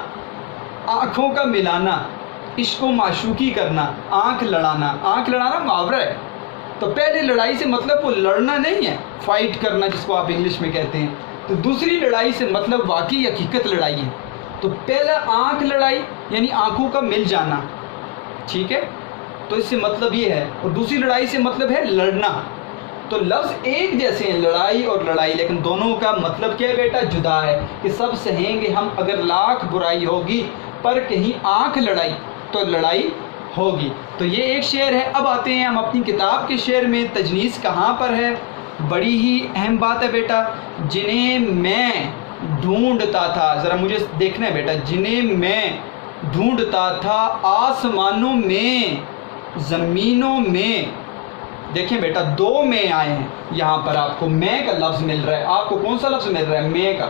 آنکھوں کا ملانا، عشق و معشوقی کرنا، آنکھ لڑانا۔ آنکھ لڑانا محاورہ ہے، تو پہلے لڑائی سے مطلب وہ لڑنا نہیں ہے، فائٹ کرنا جس کو آپ انگلش میں کہتے ہیں، تو دوسری لڑائی سے مطلب واقعی حقیقت لڑائی ہے۔ تو پہلا آنکھ لڑائی یعنی آنکھوں کا مل جانا، ٹھیک ہے، تو اس سے مطلب یہ ہے، اور دوسری لڑائی سے مطلب ہے لڑنا۔ تو لفظ ایک جیسے ہیں لڑائی اور لڑائی، لیکن دونوں کا مطلب کیا ہے بیٹا؟ جدا ہے۔ کہ سب سہیں گے ہم اگر لاکھ برائی ہوگی، پر کہیں آنکھ لڑائی تو لڑائی ہوگی۔ تو یہ ایک شعر ہے۔ اب آتے ہیں ہم اپنی کتاب کے شعر میں۔ تجنیس کہاں پر ہے؟ بڑی ہی اہم بات ہے بیٹا۔ جنہیں میں ڈھونڈتا تھا، ذرا مجھے دیکھنا ہے بیٹا، جنہیں میں ڈھونڈتا تھا آسمانوں میں زمینوں میں۔ دیکھیں بیٹا دو میں آئے ہیں یہاں پر، آپ کو میں کا لفظ مل رہا ہے۔ آپ کو کون سا لفظ مل رہا ہے؟ میں کا۔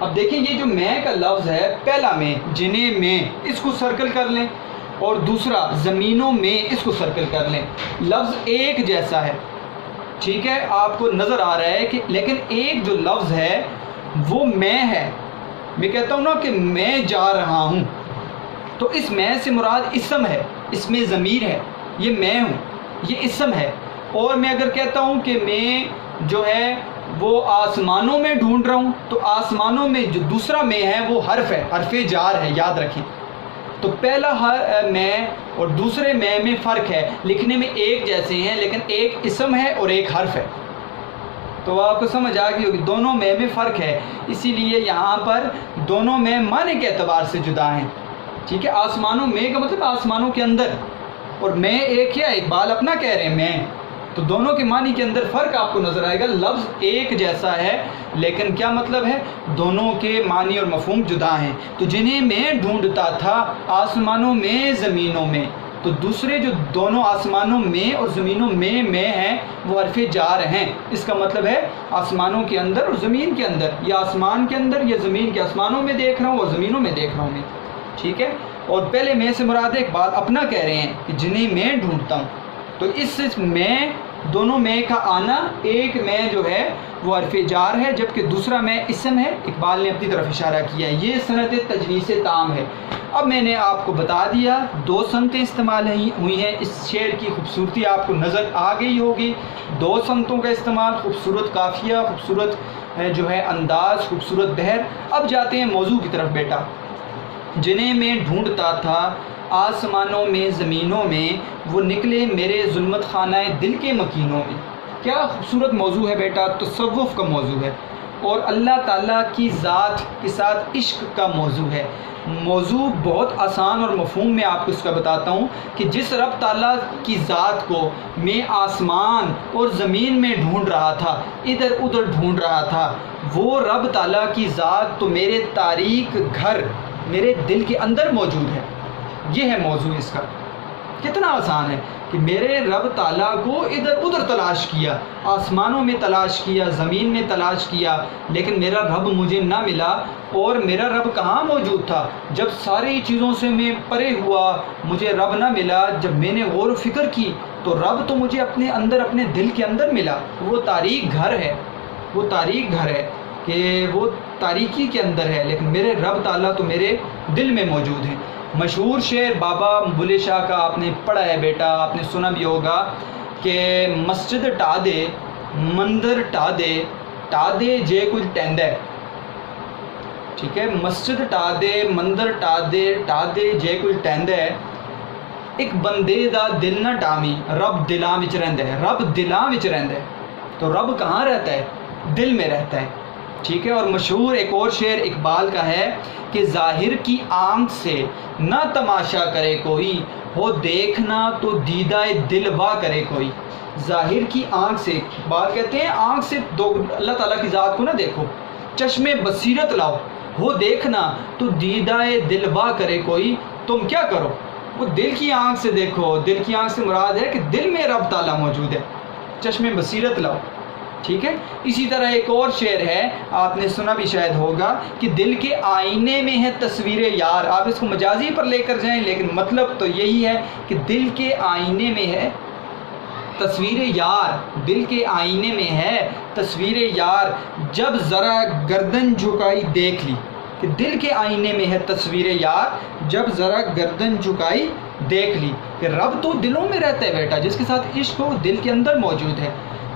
اب دیکھیں یہ جو میں کا لفظ ہے، پہلا میں جنہیں میں، اس کو سرکل کر لیں، اور دوسرا زمینوں میں، اس کو سرکل کر لیں۔ لفظ ایک جیسا ہے، ٹھیک ہے، آپ کو نظر آ رہا ہے کہ لیکن ایک جو لفظ ہے وہ میں ہے۔ میں کہتا ہوں نا کہ میں جا رہا ہوں، تو اس میں سے مراد اسم ہے، اس میں ضمیر ہے، یہ میں ہوں، یہ اسم ہے۔ اور میں اگر کہتا ہوں کہ میں جو ہے وہ آسمانوں میں ڈھونڈ رہا ہوں، تو آسمانوں میں جو دوسرا میں ہے وہ حرف ہے، حرف جار ہے، یاد رکھیں۔ تو پہلا میں اور دوسرے میں فرق ہے، لکھنے میں ایک جیسے ہیں لیکن ایک اسم ہے اور ایک حرف ہے۔ تو آپ کو سمجھ آ گئی ہوگی دونوں میں فرق ہے، اسی لیے یہاں پر دونوں میں معنی کے اعتبار سے جدا ہیں، ٹھیک ہے۔ آسمانوں میں کا مطلب آسمانوں کے اندر، اور میں ایک کیا اقبال اپنا کہہ رہے ہیں میں، تو دونوں کے معنی کے اندر فرق آپ کو نظر آئے گا۔ لفظ ایک جیسا ہے لیکن کیا مطلب ہے؟ دونوں کے معنی اور مفہوم جدا ہیں۔ تو جنہیں میں ڈھونڈتا تھا آسمانوں میں زمینوں میں، تو دوسرے جو دونوں آسمانوں میں اور زمینوں میں ہیں وہ حرف جار ہیں۔ اس کا مطلب ہے آسمانوں کے اندر اور زمین کے اندر، یا آسمان کے اندر یا زمین کے، آسمانوں میں دیکھ رہا ہوں اور زمینوں میں دیکھ رہا ہوں میں، ٹھیک ہے۔ اور پہلے میں سے مراد ایک بات اپنا کہہ رہے ہیں کہ جنہیں میں ڈھونڈتا ہوں، تو اس میں دونوں میں کا آنا، ایک میں جو ہے وہ حرف جار ہے جبکہ دوسرا میں اسم ہے۔ اقبال نے اپنی طرف اشارہ کیا ہے، یہ صنعت تجنیس تام ہے۔ اب میں نے آپ کو بتا دیا دو صنعتیں استعمال ہوئی ہیں، اس شعر کی خوبصورتی آپ کو نظر آ گئی ہوگی۔ دو صنعتوں کا استعمال، خوبصورت قافیہ، خوبصورت جو ہے انداز، خوبصورت بحر۔ اب جاتے ہیں موضوع کی طرف بیٹا۔ جنہیں میں ڈھونڈتا تھا آسمانوں میں زمینوں میں، وہ نکلے میرے ظلمت خانہ دل کے مکینوں میں۔ کیا خوبصورت موضوع ہے بیٹا، تصوف کا موضوع ہے، اور اللہ تعالیٰ کی ذات کے ساتھ عشق کا موضوع ہے۔ موضوع بہت آسان اور مفہوم میں آپ کو اس کا بتاتا ہوں کہ جس رب تعالیٰ کی ذات کو میں آسمان اور زمین میں ڈھونڈ رہا تھا، ادھر ادھر ڈھونڈ رہا تھا، وہ رب تعالیٰ کی ذات تو میرے تاریک گھر، میرے دل کے اندر موجود ہے۔ یہ ہے موضوع اس کا۔ کتنا آسان ہے کہ میرے رب تعالیٰ کو ادھر ادھر تلاش کیا، آسمانوں میں تلاش کیا، زمین میں تلاش کیا، لیکن میرا رب مجھے نہ ملا۔ اور میرا رب کہاں موجود تھا؟ جب ساری چیزوں سے میں پرے ہوا، مجھے رب نہ ملا۔ جب میں نے غور و فکر کی تو رب تو مجھے اپنے اندر، اپنے دل کے اندر ملا۔ وہ تاریک گھر ہے، وہ تاریک گھر ہے کہ وہ تاریکی کے اندر ہے، لیکن میرے رب تعالیٰ تو میرے دل میں موجود ہیں۔ مشہور شعر بابا بلے شاہ کا آپ نے پڑھا ہے بیٹا، آپ نے سنا بھی ہوگا کہ مسجد ٹا دے مندر ٹا دے جے کچھ ٹیندے، ٹھیک ہے، مسجد ٹا دے مندر ٹا دے جے کچھ ٹیندے، ایک بندے دا دل نہ ٹامی، رب دلاں وچ رہندا ہے، رب دلاں وچ رہندا ہے۔ تو رب کہاں رہتا ہے؟ دل میں رہتا ہے، ٹھیک ہے۔ اور مشہور ایک اور شعر اقبال کا ہے کہ ظاہر کی آنکھ سے نہ تماشا کرے کوئی، ہو دیکھنا تو دیدہ دل وا کرے کوئی۔ ظاہر کی آنکھ سے، اقبال کہتے ہیں آنکھ سے اللہ تعالیٰ کی ذات کو نہ دیکھو، چشم بصیرت لاؤ، ہو دیکھنا تو دیدہ دل وا کرے کوئی۔ تم کیا کرو؟ وہ دل کی آنکھ سے دیکھو۔ دل کی آنکھ سے مراد ہے کہ دل میں رب تعالیٰ موجود ہے، چشم بصیرت لاؤ، ٹھیک ہے۔ اسی طرح ایک اور شعر ہے، آپ نے سنا بھی شاید ہوگا کہ دل کے آئینے میں ہے تصویر یار۔ آپ اس کو مجازی پر لے کر جائیں، لیکن مطلب تو یہی ہے کہ دل کے آئینے میں ہے تصویر یار، دل کے آئینے میں ہے تصویر یار، جب ذرا گردن جھکائی دیکھ لی، کہ دل کے آئینے میں ہے تصویر یار، جب ذرا گردن جھکائی دیکھ لی۔ کہ رب تو دلوں میں رہتا ہے بیٹا، جس کے ساتھ عشق ہو دل کے اندر موجود ہے۔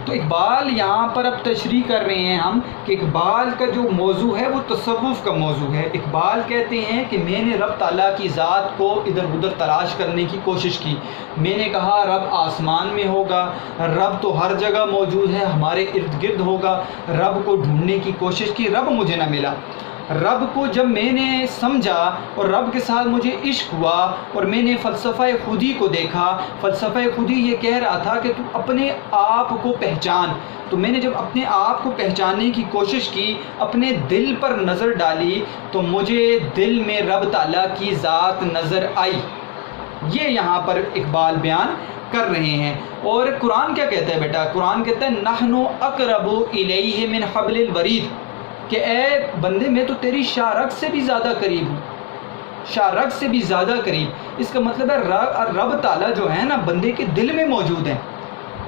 تو اقبال یہاں پر اب تشریح کر رہے ہیں ہم کہ اقبال کا جو موضوع ہے وہ تصوف کا موضوع ہے۔ اقبال کہتے ہیں کہ میں نے رب تعالیٰ کی ذات کو ادھر ادھر تلاش کرنے کی کوشش کی۔ میں نے کہا رب آسمان میں ہوگا، رب تو ہر جگہ موجود ہے، ہمارے ارد گرد ہوگا۔ رب کو ڈھونڈنے کی کوشش کی، رب مجھے نہ ملا۔ رب کو جب میں نے سمجھا اور رب کے ساتھ مجھے عشق ہوا اور میں نے فلسفہ خودی کو دیکھا، فلسفہ خودی یہ کہہ رہا تھا کہ تو اپنے آپ کو پہچان۔ تو میں نے جب اپنے آپ کو پہچاننے کی کوشش کی، اپنے دل پر نظر ڈالی، تو مجھے دل میں رب تعالیٰ کی ذات نظر آئی۔ یہ یہاں پر اقبال بیان کر رہے ہیں۔ اور قرآن کیا کہتا ہے بیٹا؟ قرآن کہتا ہے نحن اقرب الیہ من حبل الورید، کہ اے بندے میں تو تیری شارک سے بھی زیادہ قریب ہوں، شارک سے بھی زیادہ قریب۔ اس کا مطلب ہے رب تعالیٰ جو ہے نا بندے کے دل میں موجود ہے۔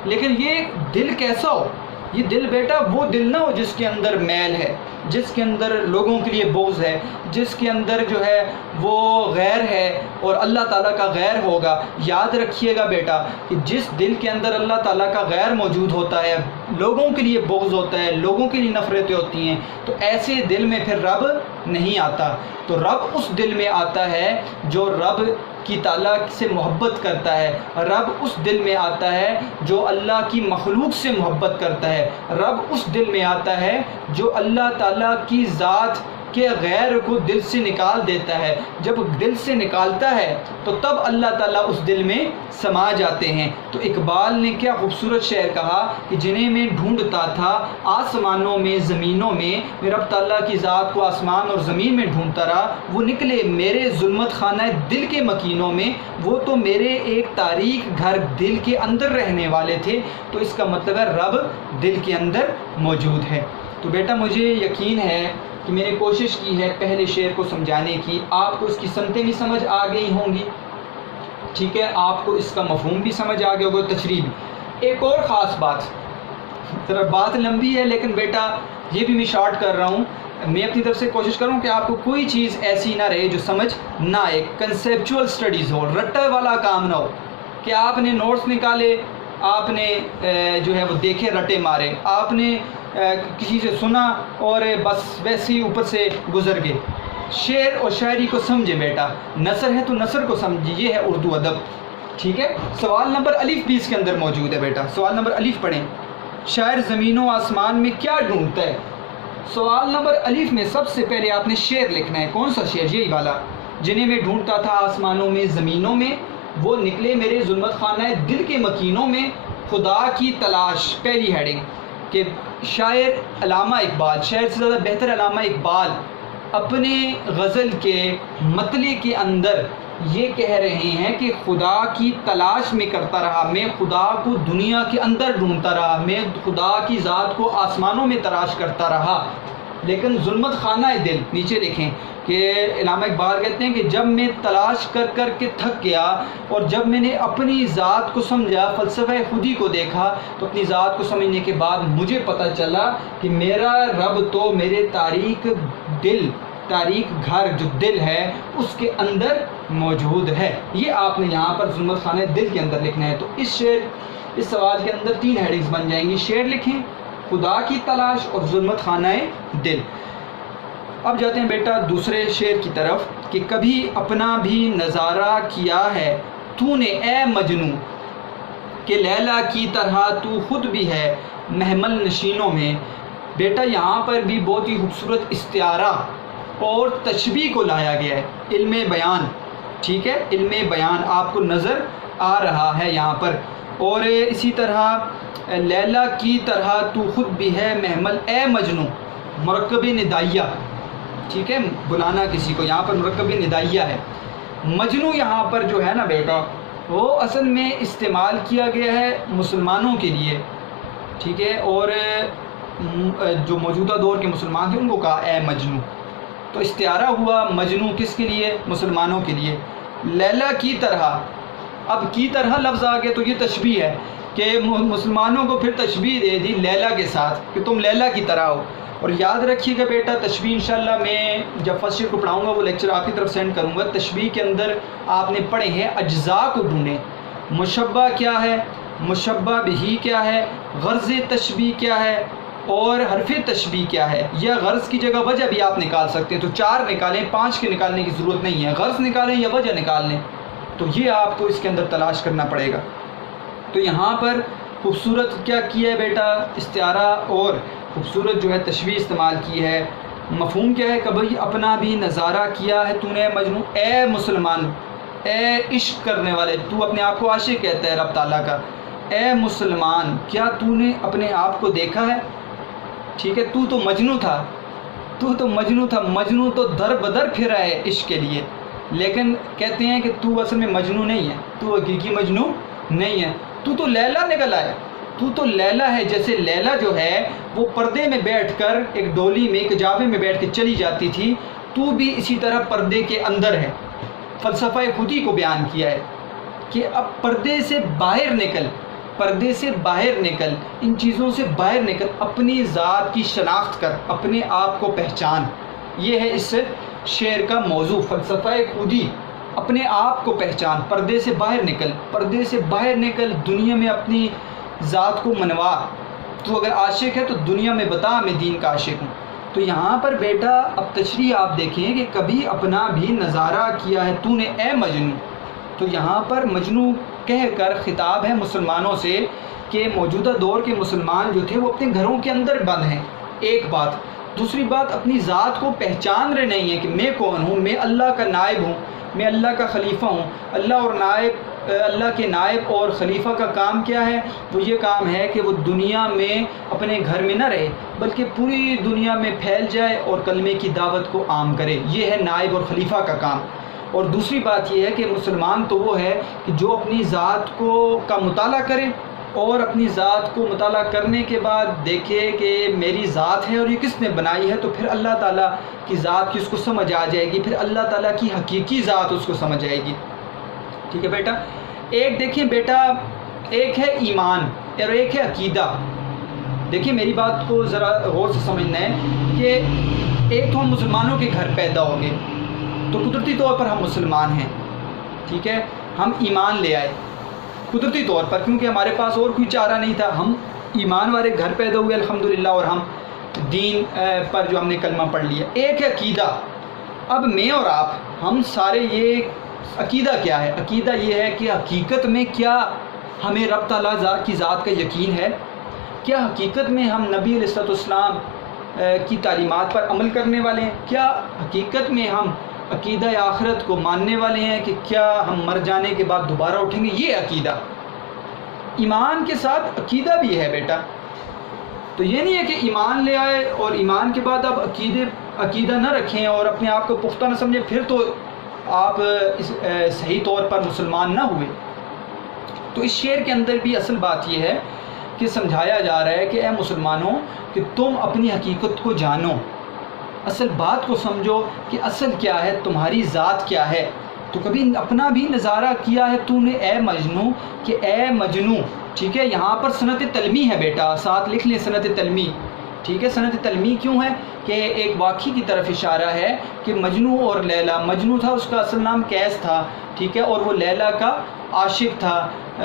لیکن یہ دل کیسا ہو؟ یہ دل بیٹا وہ دل نہ ہو جس کے اندر میل ہے، جس کے اندر لوگوں کے لیے بغض ہے، جس کے اندر جو ہے وہ غیر ہے اور اللہ تعالیٰ کا غیر ہوگا۔ یاد رکھیے گا بیٹا کہ جس دل کے اندر اللہ تعالیٰ کا غیر موجود ہوتا ہے، لوگوں کے لیے بغض ہوتا ہے، لوگوں کے لیے نفرتیں ہوتی ہیں، تو ایسے دل میں پھر رب نہیں آتا۔ تو رب اس دل میں آتا ہے جو رب کی تعالیٰ سے محبت کرتا ہے، رب اس دل میں آتا ہے جو اللہ کی مخلوق سے محبت کرتا ہے، رب اس دل میں آتا ہے جو اللہ تعالیٰ کی ذات کے غیر کو دل سے نکال دیتا ہے۔ جب دل سے نکالتا ہے تو تب اللہ تعالیٰ اس دل میں سما جاتے ہیں۔ تو اقبال نے کیا خوبصورت شعر کہا کہ جنہیں میں ڈھونڈتا تھا آسمانوں میں زمینوں میں، میں رب تعالیٰ کی ذات کو آسمان اور زمین میں ڈھونڈتا رہا، وہ نکلے میرے ظلمت خانہ دل کے مکینوں میں، وہ تو میرے ایک تاریک گھر دل کے اندر رہنے والے تھے۔ تو اس کا مطلب ہے رب دل کے اندر موجود ہے۔ تو بیٹا مجھے یقین ہے کہ میں نے کوشش کی ہے پہلے شعر کو سمجھانے کی، آپ کو اس کی سمتیں بھی سمجھ آ گئی ہوں گی، ٹھیک ہے، آپ کو اس کا مفہوم بھی سمجھ آ گیا ہوگا، تشریح بھی۔ ایک اور خاص بات، ذرا بات لمبی ہے لیکن بیٹا یہ بھی میں شارٹ کر رہا ہوں، میں اپنی طرف سے کوشش کروں کہ آپ کو کوئی چیز ایسی نہ رہے جو سمجھ نہ آئے، کنسیپچول سٹڈیز ہو، رٹے والا کام نہ ہو کہ آپ نے نوٹس نکالے، آپ نے جو ہے وہ دیکھے رٹے مارے، آپ نے کسی سے سنا اور بس ویسے ہی اوپر سے گزر گئے۔ شعر اور شاعری کو سمجھے بیٹا، نثر ہے تو نثر کو سمجھے، یہ ہے اردو ادب، ٹھیک ہے۔ سوال نمبر الف بھی اس کے اندر موجود ہے بیٹا، سوال نمبر الف پڑھیں۔ شاعر زمین و آسمان میں کیا ڈھونڈتا ہے؟ سوال نمبر الف میں سب سے پہلے آپ نے شعر لکھنا ہے۔ کون سا شعر؟ یہی والا، جنہیں میں ڈھونڈتا تھا آسمانوں میں زمینوں میں، وہ نکلے میرے ظلمت خانہ دل کے مکینوں میں، خدا کی تلاش۔ پہلی ہیڈنگ کہ شاعر علامہ اقبال، شاعر سے زیادہ بہتر علامہ اقبال اپنے غزل کے مطلع کے اندر یہ کہہ رہے ہیں کہ خدا کی تلاش میں کرتا رہا، میں خدا کو دنیا کے اندر ڈھونڈتا رہا، میں خدا کی ذات کو آسمانوں میں تلاش کرتا رہا، لیکن ظلمت خانہ دل، نیچے لکھیں کہ علامہ اقبال کہتے ہیں کہ جب میں تلاش کر کر کے تھک گیا اور جب میں نے اپنی ذات کو سمجھا، فلسفہ خودی کو دیکھا، تو اپنی ذات کو سمجھنے کے بعد مجھے پتہ چلا کہ میرا رب تو میرے تاریک دل، تاریک گھر جو دل ہے اس کے اندر موجود ہے۔ یہ آپ نے یہاں پر ظلمت خانہ دل کے اندر لکھنا ہے۔ تو اس سوال کے اندر 3 ہیڈنگز بن جائیں گی، شعر لکھیں، خدا کی تلاش اور ظلمت خانہ دل۔ اب جاتے ہیں بیٹا دوسرے شعر کی طرف کہ کبھی اپنا بھی نظارہ کیا ہے تو نے اے مجنوں، کہ لیلا کی طرح تو خود بھی ہے محمل نشینوں میں۔ بیٹا یہاں پر بھی بہت ہی خوبصورت استعارہ اور تشبیہ کو لایا گیا ہے، علم بیان، ٹھیک ہے، علم بیان آپ کو نظر آ رہا ہے یہاں پر۔ اور اسی طرح لیلا کی طرح تو خود بھی ہے محمل، اے مجنوں، مرکب ندائیہ، ٹھیک ہے، بلانا کسی کو، یہاں پر مرکب ندائیہ ہے۔ مجنوں یہاں پر جو ہے نا بیٹا وہ اصل میں استعمال کیا گیا ہے مسلمانوں کے لیے، ٹھیک ہے، اور جو موجودہ دور کے مسلمان تھے ان کو کہا اے مجنوں، تو استعارہ ہوا مجنوں کس کے لیے؟ مسلمانوں کے لیے۔ لیلا کی طرح، اب کی طرح لفظ آ گیا تو یہ تشبیہ ہے کہ مسلمانوں کو پھر تشبیہ دے دی لیلا کے ساتھ کہ تم لیلا کی طرح ہو۔ اور یاد رکھیے گا بیٹا تشبیہ انشاءاللہ میں جب فرسٹ ایئر کو پڑھاؤں گا وہ لیکچر آپ کی طرف سینڈ کروں گا۔ تشبیہ کے اندر آپ نے پڑھے ہیں اجزاء کو ڈھونڈیں، مشبہ کیا ہے، مشبہ بہی کیا ہے، غرض تشبیہ کیا ہے اور حرف تشبیہ کیا ہے، یا غرض کی جگہ وجہ بھی آپ نکال سکتے ہیں، تو 4 نکالیں، 5 کے نکالنے کی ضرورت نہیں ہے، غرض نکالیں یا وجہ نکال لیں، تو یہ آپ کو اس کے اندر تلاش کرنا پڑے گا۔ تو یہاں پر خوبصورت کیا کیا ہے بیٹا استعارہ اور خوبصورت جو ہے تشبیہ استعمال کی ہے۔ مفہوم کیا ہے؟ کبھی اپنا بھی نظارہ کیا ہے تو نے مجنوں، اے مسلمان، اے عشق کرنے والے، تو اپنے آپ کو عاشق کہتا ہے رب تعالیٰ کا، اے مسلمان کیا تو نے اپنے آپ کو دیکھا ہے؟ ٹھیک ہے، تو مجنوں تھا، تو مجنوں تھا، مجنوں تو در بدر پھرا ہے عشق کے لیے، لیکن کہتے ہیں کہ تو اصل میں مجنوں نہیں ہے، تو حقیقی مجنوں نہیں ہے، تو لیلا نکل آیا، تو لیلا ہے۔ جیسے لیلا جو ہے وہ پردے میں بیٹھ کر ایک ڈولی میں، ایک جاوے میں بیٹھ کے چلی جاتی تھی، تو بھی اسی طرح پردے کے اندر ہے۔ فلسفہ خودی کو بیان کیا ہے کہ اب پردے سے باہر نکل، پردے سے باہر نکل، ان چیزوں سے باہر نکل، اپنی ذات کی شناخت کر، اپنے آپ کو پہچان۔ یہ ہے اس شعر کا موضوع، فلسفہ خودی، اپنے آپ کو پہچان، پردے سے باہر نکل، پردے سے باہر نکل، دنیا میں اپنی ذات کو منوا، تو اگر عاشق ہے تو دنیا میں بتا میں دین کا عاشق ہوں۔ تو یہاں پر بیٹا اب تشریح آپ دیکھیں کہ کبھی اپنا بھی نظارہ کیا ہے تو نے اے مجنوں، تو یہاں پر مجنوں کہہ کر خطاب ہے مسلمانوں سے کہ موجودہ دور کے مسلمان جو تھے وہ اپنے گھروں کے اندر بند ہیں، ایک بات۔ دوسری بات اپنی ذات کو پہچان رہے نہیں ہیں کہ میں کون ہوں، میں اللہ کا نائب ہوں، میں اللہ کا خلیفہ ہوں۔ اللہ کے نائب اور خلیفہ کا کام کیا ہے؟ وہ یہ کام ہے کہ وہ دنیا میں اپنے گھر میں نہ رہے بلکہ پوری دنیا میں پھیل جائے اور کلمے کی دعوت کو عام کرے، یہ ہے نائب اور خلیفہ کا کام۔ اور دوسری بات یہ ہے کہ مسلمان تو وہ ہے کہ جو اپنی ذات کا مطالعہ کرے اور اپنی ذات کو مطالعہ کرنے کے بعد دیکھے کہ میری ذات ہے اور یہ کس نے بنائی ہے، تو پھر اللہ تعالیٰ کی ذات کی اس کو سمجھ آ جائے گی، پھر اللہ تعالیٰ کی حقیقی ذات اس کو سمجھ آئے گی۔ ٹھیک ہے بیٹا، ایک دیکھیں بیٹا، ایک ہے ایمان اور ایک ہے عقیدہ۔ دیکھیں میری بات کو ذرا غور سے سمجھنا ہے کہ ایک تو ہم مسلمانوں کے گھر پیدا ہو گئے تو قدرتی طور پر ہم مسلمان ہیں، ٹھیک ہے، ہم ایمان لے آئے قدرتی طور پر کیونکہ ہمارے پاس اور کوئی چارہ نہیں تھا، ہم ایمان والے گھر پیدا ہوئے الحمدللہ، اور ہم دین پر جو ہم نے کلمہ پڑھ لیا۔ ایک ہے عقیدہ، اب میں اور آپ ہم سارے، یہ عقیدہ کیا ہے؟ عقیدہ یہ ہے کہ حقیقت میں کیا ہمیں رب تعالیٰ کی ذات کا یقین ہے؟ کیا حقیقت میں ہم نبی علیہ السلام کی تعلیمات پر عمل کرنے والے ہیں؟ کیا حقیقت میں ہم عقیدہ آخرت کو ماننے والے ہیں کہ کیا ہم مر جانے کے بعد دوبارہ اٹھیں گے؟ یہ عقیدہ، ایمان کے ساتھ عقیدہ بھی ہے بیٹا۔ تو یہ نہیں ہے کہ ایمان لے آئے اور ایمان کے بعد اب عقیدہ نہ رکھیں اور اپنے آپ کو پختہ نہ سمجھیں، پھر تو آپ صحیح طور پر مسلمان نہ ہوئے۔ تو اس شعر کے اندر بھی اصل بات یہ ہے کہ سمجھایا جا رہا ہے کہ اے مسلمانوں کہ تم اپنی حقیقت کو جانو، اصل بات کو سمجھو کہ اصل کیا ہے، تمہاری ذات کیا ہے۔ تو کبھی اپنا بھی نظارہ کیا ہے تو نے اے مجنوں کہ اے مجنوں، ٹھیک ہے، یہاں پر صنعت تلمی ہے بیٹا، ساتھ لکھ لیں صنعت تلمی، ٹھیک ہے۔ صنعت تلمی کیوں ہے کہ ایک واقعی کی طرف اشارہ ہے کہ مجنوں اور لیلا، مجنوں تھا اس کا اصل نام قیس تھا، ٹھیک ہے، اور وہ لیلا کا عاشق تھا،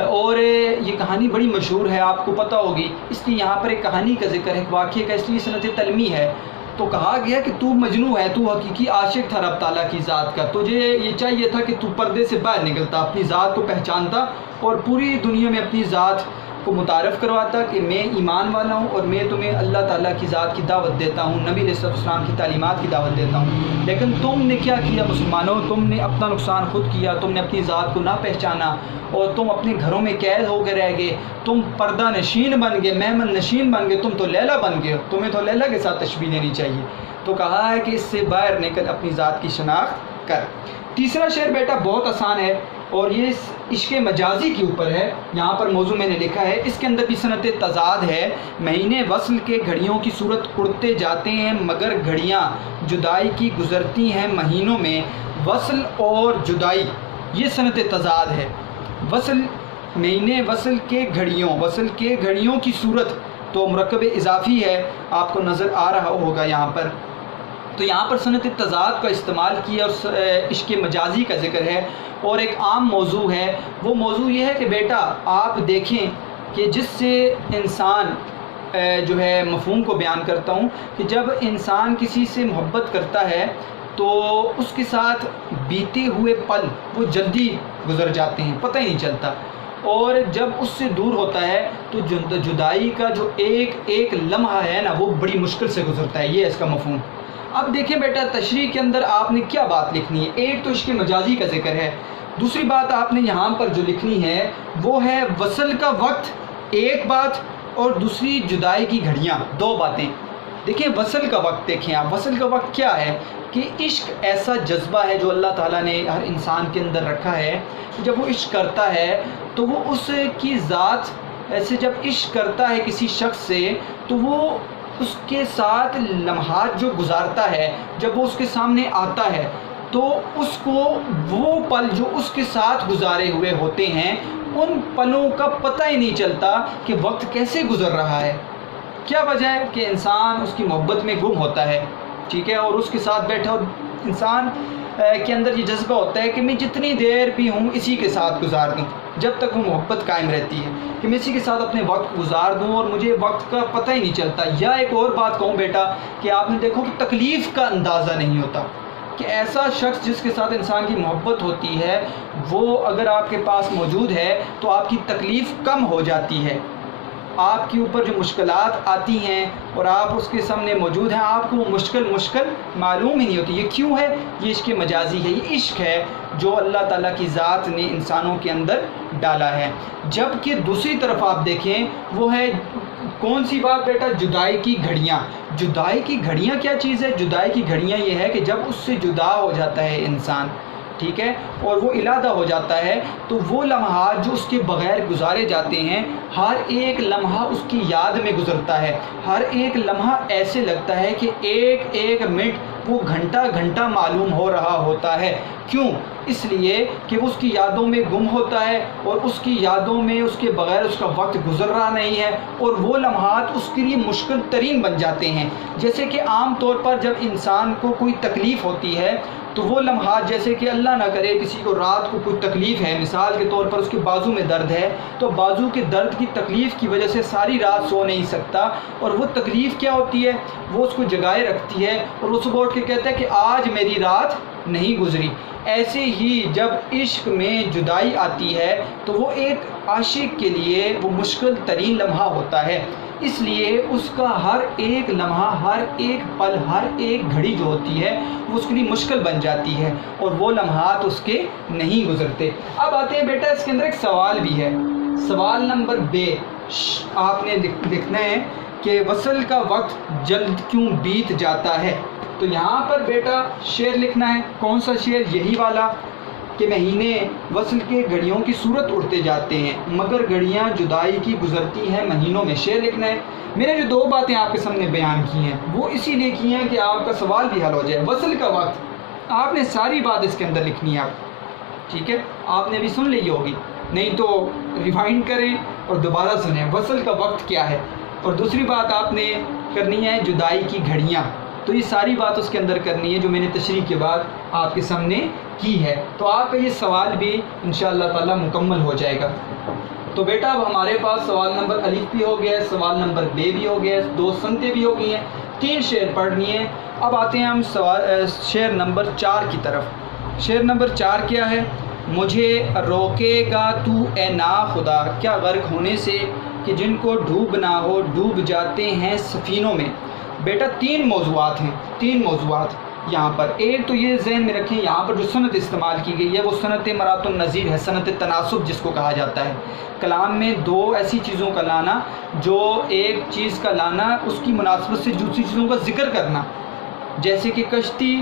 اور یہ کہانی بڑی مشہور ہے، آپ کو پتہ ہوگی، اس لیے یہاں پر ایک کہانی کا ذکر ہے، ایک واقعے کا، اس لیے صنعت تلمی ہے۔ تو کہا گیا کہ تو مجنوں ہے، تو حقیقی عاشق تھا رب تعالیٰ کی ذات کا، تجھے یہ چاہیے تھا کہ تو پردے سے باہر نکلتا، اپنی ذات کو پہچانتا اور پوری دنیا میں اپنی ذات کو متعارف کرواتا کہ میں ایمان والا ہوں اور میں تمہیں اللہ تعالیٰ کی ذات کی دعوت دیتا ہوں، نبی علیہ السلام کی تعلیمات کی دعوت دیتا ہوں۔ لیکن تم نے کیا کیا مسلمانوں، تم نے اپنا نقصان خود کیا، تم نے اپنی ذات کو نہ پہچانا اور تم اپنے گھروں میں قید ہو کے رہ گئے، تم پردہ نشین بن گئے، مہمن نشین بن گئے، تم تو لیلا بن گئے، تمہیں تو لیلا کے ساتھ تشبیہ دینی چاہیے۔ تو کہا ہے کہ اس سے باہر نکل، اپنی ذات کی شناخت کر۔ تیسرا شعر بیٹا بہت آسان ہے اور یہ عشق مجازی کے اوپر ہے، یہاں پر موضوع میں نے لکھا ہے، اس کے اندر بھی صنعت تضاد ہے۔ مہینے وصل کے گھڑیوں کی صورت اڑتے جاتے ہیں مگر گھڑیاں جدائی کی گزرتی ہیں مہینوں میں۔ وصل اور جدائی یہ صنعت تضاد ہے۔ وصل، مہینے وصل کے گھڑیوں، وصل کے گھڑیوں کی صورت تو مرکب اضافی ہے، آپ کو نظر آ رہا ہوگا یہاں پر۔ تو یہاں پر صنعت تضاد کا استعمال کیا اور عشق مجازی کا ذکر ہے، اور ایک عام موضوع ہے، وہ موضوع یہ ہے کہ بیٹا آپ دیکھیں کہ جس سے انسان جو ہے مفہوم کو بیان کرتا ہوں کہ جب انسان کسی سے محبت کرتا ہے تو اس کے ساتھ بیتے ہوئے پل وہ جلدی گزر جاتے ہیں، پتہ ہی نہیں چلتا، اور جب اس سے دور ہوتا ہے تو جدائی کا جو ایک ایک لمحہ ہے نا وہ بڑی مشکل سے گزرتا ہے، یہ اس کا مفہوم۔ اب دیکھیں بیٹا تشریح کے اندر آپ نے کیا بات لکھنی ہے، ایک تو عشق مجازی کا ذکر ہے، دوسری بات آپ نے یہاں پر جو لکھنی ہے وہ ہے وصل کا وقت، ایک بات، اور دوسری جدائی کی گھڑیاں، دو باتیں۔ دیکھیں وصل کا وقت، دیکھیں آپ وصل کا وقت کیا ہے کہ عشق ایسا جذبہ ہے جو اللہ تعالیٰ نے ہر انسان کے اندر رکھا ہے، جب وہ عشق کرتا ہے تو وہ اس کی ذات ایسے، جب عشق کرتا ہے کسی شخص سے تو وہ اس کے ساتھ لمحات جو گزارتا ہے، جب وہ اس کے سامنے آتا ہے تو اس کو وہ پل جو اس کے ساتھ گزارے ہوئے ہوتے ہیں ان پلوں کا پتہ ہی نہیں چلتا کہ وقت کیسے گزر رہا ہے۔ کیا وجہ ہے کہ انسان اس کی محبت میں گم ہوتا ہے، ٹھیک ہے، اور اس کے ساتھ بیٹھا، انسان کے اندر یہ جذبہ ہوتا ہے کہ میں جتنی دیر بھی ہوں اسی کے ساتھ گزار دوں، جب تک وہ محبت قائم رہتی ہے کہ میں اسی کے ساتھ اپنے وقت گزار دوں اور مجھے وقت کا پتہ ہی نہیں چلتا۔ یا ایک اور بات کہوں بیٹا کہ آپ نے دیکھو کہ تکلیف کا اندازہ نہیں ہوتا، کہ ایسا شخص جس کے ساتھ انسان کی محبت ہوتی ہے وہ اگر آپ کے پاس موجود ہے تو آپ کی تکلیف کم ہو جاتی ہے، آپ کے اوپر جو مشکلات آتی ہیں اور آپ اس کے سامنے موجود ہیں آپ کو وہ مشکل معلوم ہی نہیں ہوتی۔ یہ کیوں ہے؟ یہ عشق مجازی ہے، یہ عشق ہے جو اللہ تعالیٰ کی ذات نے انسانوں کے اندر ڈالا ہے۔ جبکہ دوسری طرف آپ دیکھیں وہ ہے کون سی بات بیٹا؟ جدائی کی گھڑیاں۔ جدائی کی گھڑیاں کیا چیز ہے؟ جدائی کی گھڑیاں یہ ہے کہ جب اس سے جدا ہو جاتا ہے انسان، ٹھیک ہے، اور وہ علیحدہ ہو جاتا ہے تو وہ لمحات جو اس کے بغیر گزارے جاتے ہیں، ہر ایک لمحہ اس کی یاد میں گزرتا ہے، ہر ایک لمحہ ایسے لگتا ہے کہ ایک ایک منٹ وہ گھنٹہ گھنٹہ معلوم ہو رہا ہوتا ہے۔ کیوں؟ اس لیے کہ وہ اس کی یادوں میں گم ہوتا ہے اور اس کی یادوں میں اس کے بغیر اس کا وقت گزر رہا نہیں ہے، اور وہ لمحات اس کے لیے مشکل ترین بن جاتے ہیں۔ جیسے کہ عام طور پر جب انسان کو کوئی تکلیف ہوتی ہے تو وہ لمحات، جیسے کہ اللہ نہ کرے کسی کو رات کو کوئی تکلیف ہے، مثال کے طور پر اس کے بازو میں درد ہے، تو بازو کے درد کی تکلیف کی وجہ سے ساری رات سو نہیں سکتا، اور وہ تکلیف کیا ہوتی ہے؟ وہ اس کو جگائے رکھتی ہے اور وہ صبح اٹھ کے کہتا ہے کہ آج میری رات نہیں گزری۔ ایسے ہی جب عشق میں جدائی آتی ہے تو وہ ایک عاشق کے لیے وہ مشکل ترین لمحہ ہوتا ہے، اس لیے اس کا ہر ایک لمحہ، ہر ایک پل، ہر ایک گھڑی جو ہوتی ہے وہ اس کے لیے مشکل بن جاتی ہے اور وہ لمحات اس کے نہیں گزرتے۔ اب آتے ہیں بیٹا اس کے اندر ایک سوال بھی ہے، سوال نمبر بے آپ نے لکھنا ہے کہ وصل کا وقت جلد کیوں بیت جاتا ہے۔ تو یہاں پر بیٹا شعر لکھنا ہے. کون سا شعر؟ یہی والا کہ مہینے وصل کے گھڑیوں کی صورت اڑتے جاتے ہیں مگر گھڑیاں جدائی کی گزرتی ہیں مہینوں میں. شعر لکھنا ہے. میں نے جو دو باتیں آپ کے سامنے بیان کی ہیں وہ اسی لیے کی ہیں کہ آپ کا سوال بھی حل ہو جائے. وصل کا وقت آپ نے ساری بات اس کے اندر لکھنی ہے آپ. ٹھیک ہے، آپ نے بھی سن لی ہوگی، نہیں تو ریوائنڈ کریں اور دوبارہ سنیں. وصل کا وقت کیا ہے؟ اور دوسری بات آپ نے کرنی ہے جدائی کی گھڑیاں. تو یہ ساری بات اس کے اندر کرنی ہے جو میں نے تشریح کے بعد آپ کے سامنے کی ہے. تو آپ کا یہ سوال بھی انشاءاللہ تعالی مکمل ہو جائے گا. تو بیٹا اب ہمارے پاس سوال نمبر الف بھی ہو گیا ہے، سوال نمبر بے بھی ہو گیا ہے، 2 سنتیں بھی ہو گئی ہیں، 3 شعر پڑھنی ہیں. اب آتے ہیں ہم شعر نمبر 4 کی طرف. شعر نمبر 4 کیا ہے؟ مجھے روکے گا تو اے نا خدا کیا غرق ہونے سے کہ جن کو ڈوبنا ہو ڈوب جاتے ہیں سفینوں میں. بیٹا 3 موضوعات ہیں، 3 موضوعات یہاں پر. ایک تو یہ ذہن میں رکھیں یہاں پر جو صنعت استعمال کی گئی ہے وہ صنعت مرات النظیر ہے، صنعت تناسب جس کو کہا جاتا ہے. کلام میں 2 ایسی چیزوں کا لانا جو ایک چیز کا لانا اس کی مناسبت سے دوسری چیزوں کا ذکر کرنا، جیسے کہ کشتی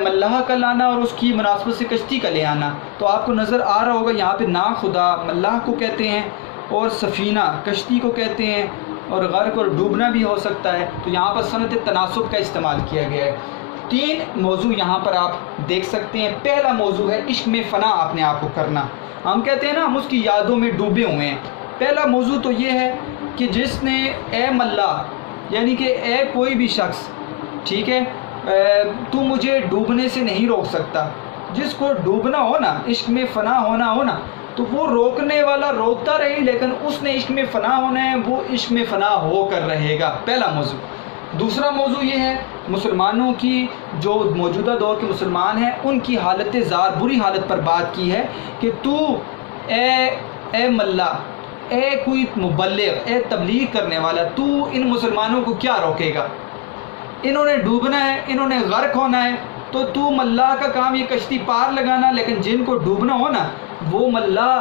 ملاح کا لانا اور اس کی مناسبت سے کشتی کا لے آنا. تو آپ کو نظر آ رہا ہوگا یہاں پہ نا خدا ملاح کو کہتے ہیں اور سفینہ کشتی کو کہتے ہیں، اور غرق اور ڈوبنا بھی ہو سکتا ہے. تو یہاں پر صنعت تناسب کا استعمال کیا گیا ہے. 3 موضوع یہاں پر آپ دیکھ سکتے ہیں. پہلا موضوع ہے عشق میں فنا آپ نے آپ کو کرنا. ہم کہتے ہیں نا ہم اس کی یادوں میں ڈوبے ہوئے ہیں. پہلا موضوع تو یہ ہے کہ جس نے اے ملا یعنی کہ اے کوئی بھی شخص، ٹھیک ہے، تو مجھے ڈوبنے سے نہیں روک سکتا. جس کو ڈوبنا ہو نا، عشق میں فنا ہونا ہو نا، تو وہ روکنے والا روکتا رہے لیکن اس نے عشق میں فنا ہونا ہے، وہ عشق میں فنا ہو کر رہے گا. پہلا موضوع. دوسرا موضوع یہ ہے مسلمانوں کی، جو موجودہ دور کے مسلمان ہیں ان کی حالت زار بری حالت پر بات کی ہے کہ تو اے ملا، اے کوئی مبلغ، اے تبلیغ کرنے والا، تو ان مسلمانوں کو کیا روکے گا؟ انہوں نے ڈوبنا ہے، انہوں نے غرق ہونا ہے، تو ملا کا کام یہ کشتی پار لگانا، لیکن جن کو ڈوبنا ہو نا وہ ملا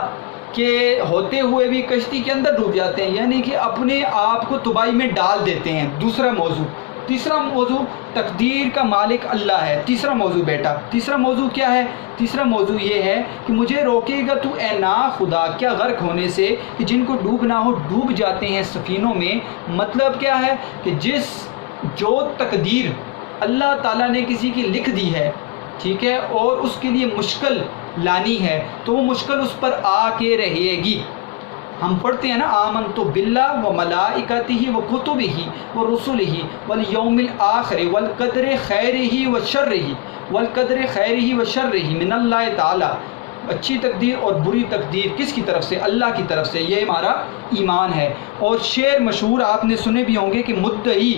کے ہوتے ہوئے بھی کشتی کے اندر ڈوب جاتے ہیں، یعنی کہ اپنے آپ کو تباہی میں ڈال دیتے ہیں. دوسرا موضوع. تیسرا موضوع تقدیر کا مالک اللہ ہے. تیسرا موضوع بیٹا، تیسرا موضوع کیا ہے؟ تیسرا موضوع یہ ہے کہ مجھے روکے گا تو اے نا خدا کیا غرق ہونے سے کہ جن کو ڈوبنا ہو ڈوب جاتے ہیں سفینوں میں. مطلب کیا ہے کہ جو تقدیر اللہ تعالیٰ نے کسی کی لکھ دی ہے، ٹھیک ہے، اور اس کے لیے مشکل لانی ہے تو وہ مشکل اس پر آ کے رہے گی. ہم پڑھتے ہیں نا آمنت باللہ و ملائکتہ و کتبہ و رسلہ والیوم الآخر والقدر خیرہ و شرہ من اللہ تعالی. اچھی تقدیر اور بری تقدیر کس کی طرف سے؟ اللہ کی طرف سے. یہ ہمارا ایمان ہے. اور شعر مشہور آپ نے سنے بھی ہوں گے کہ مدعی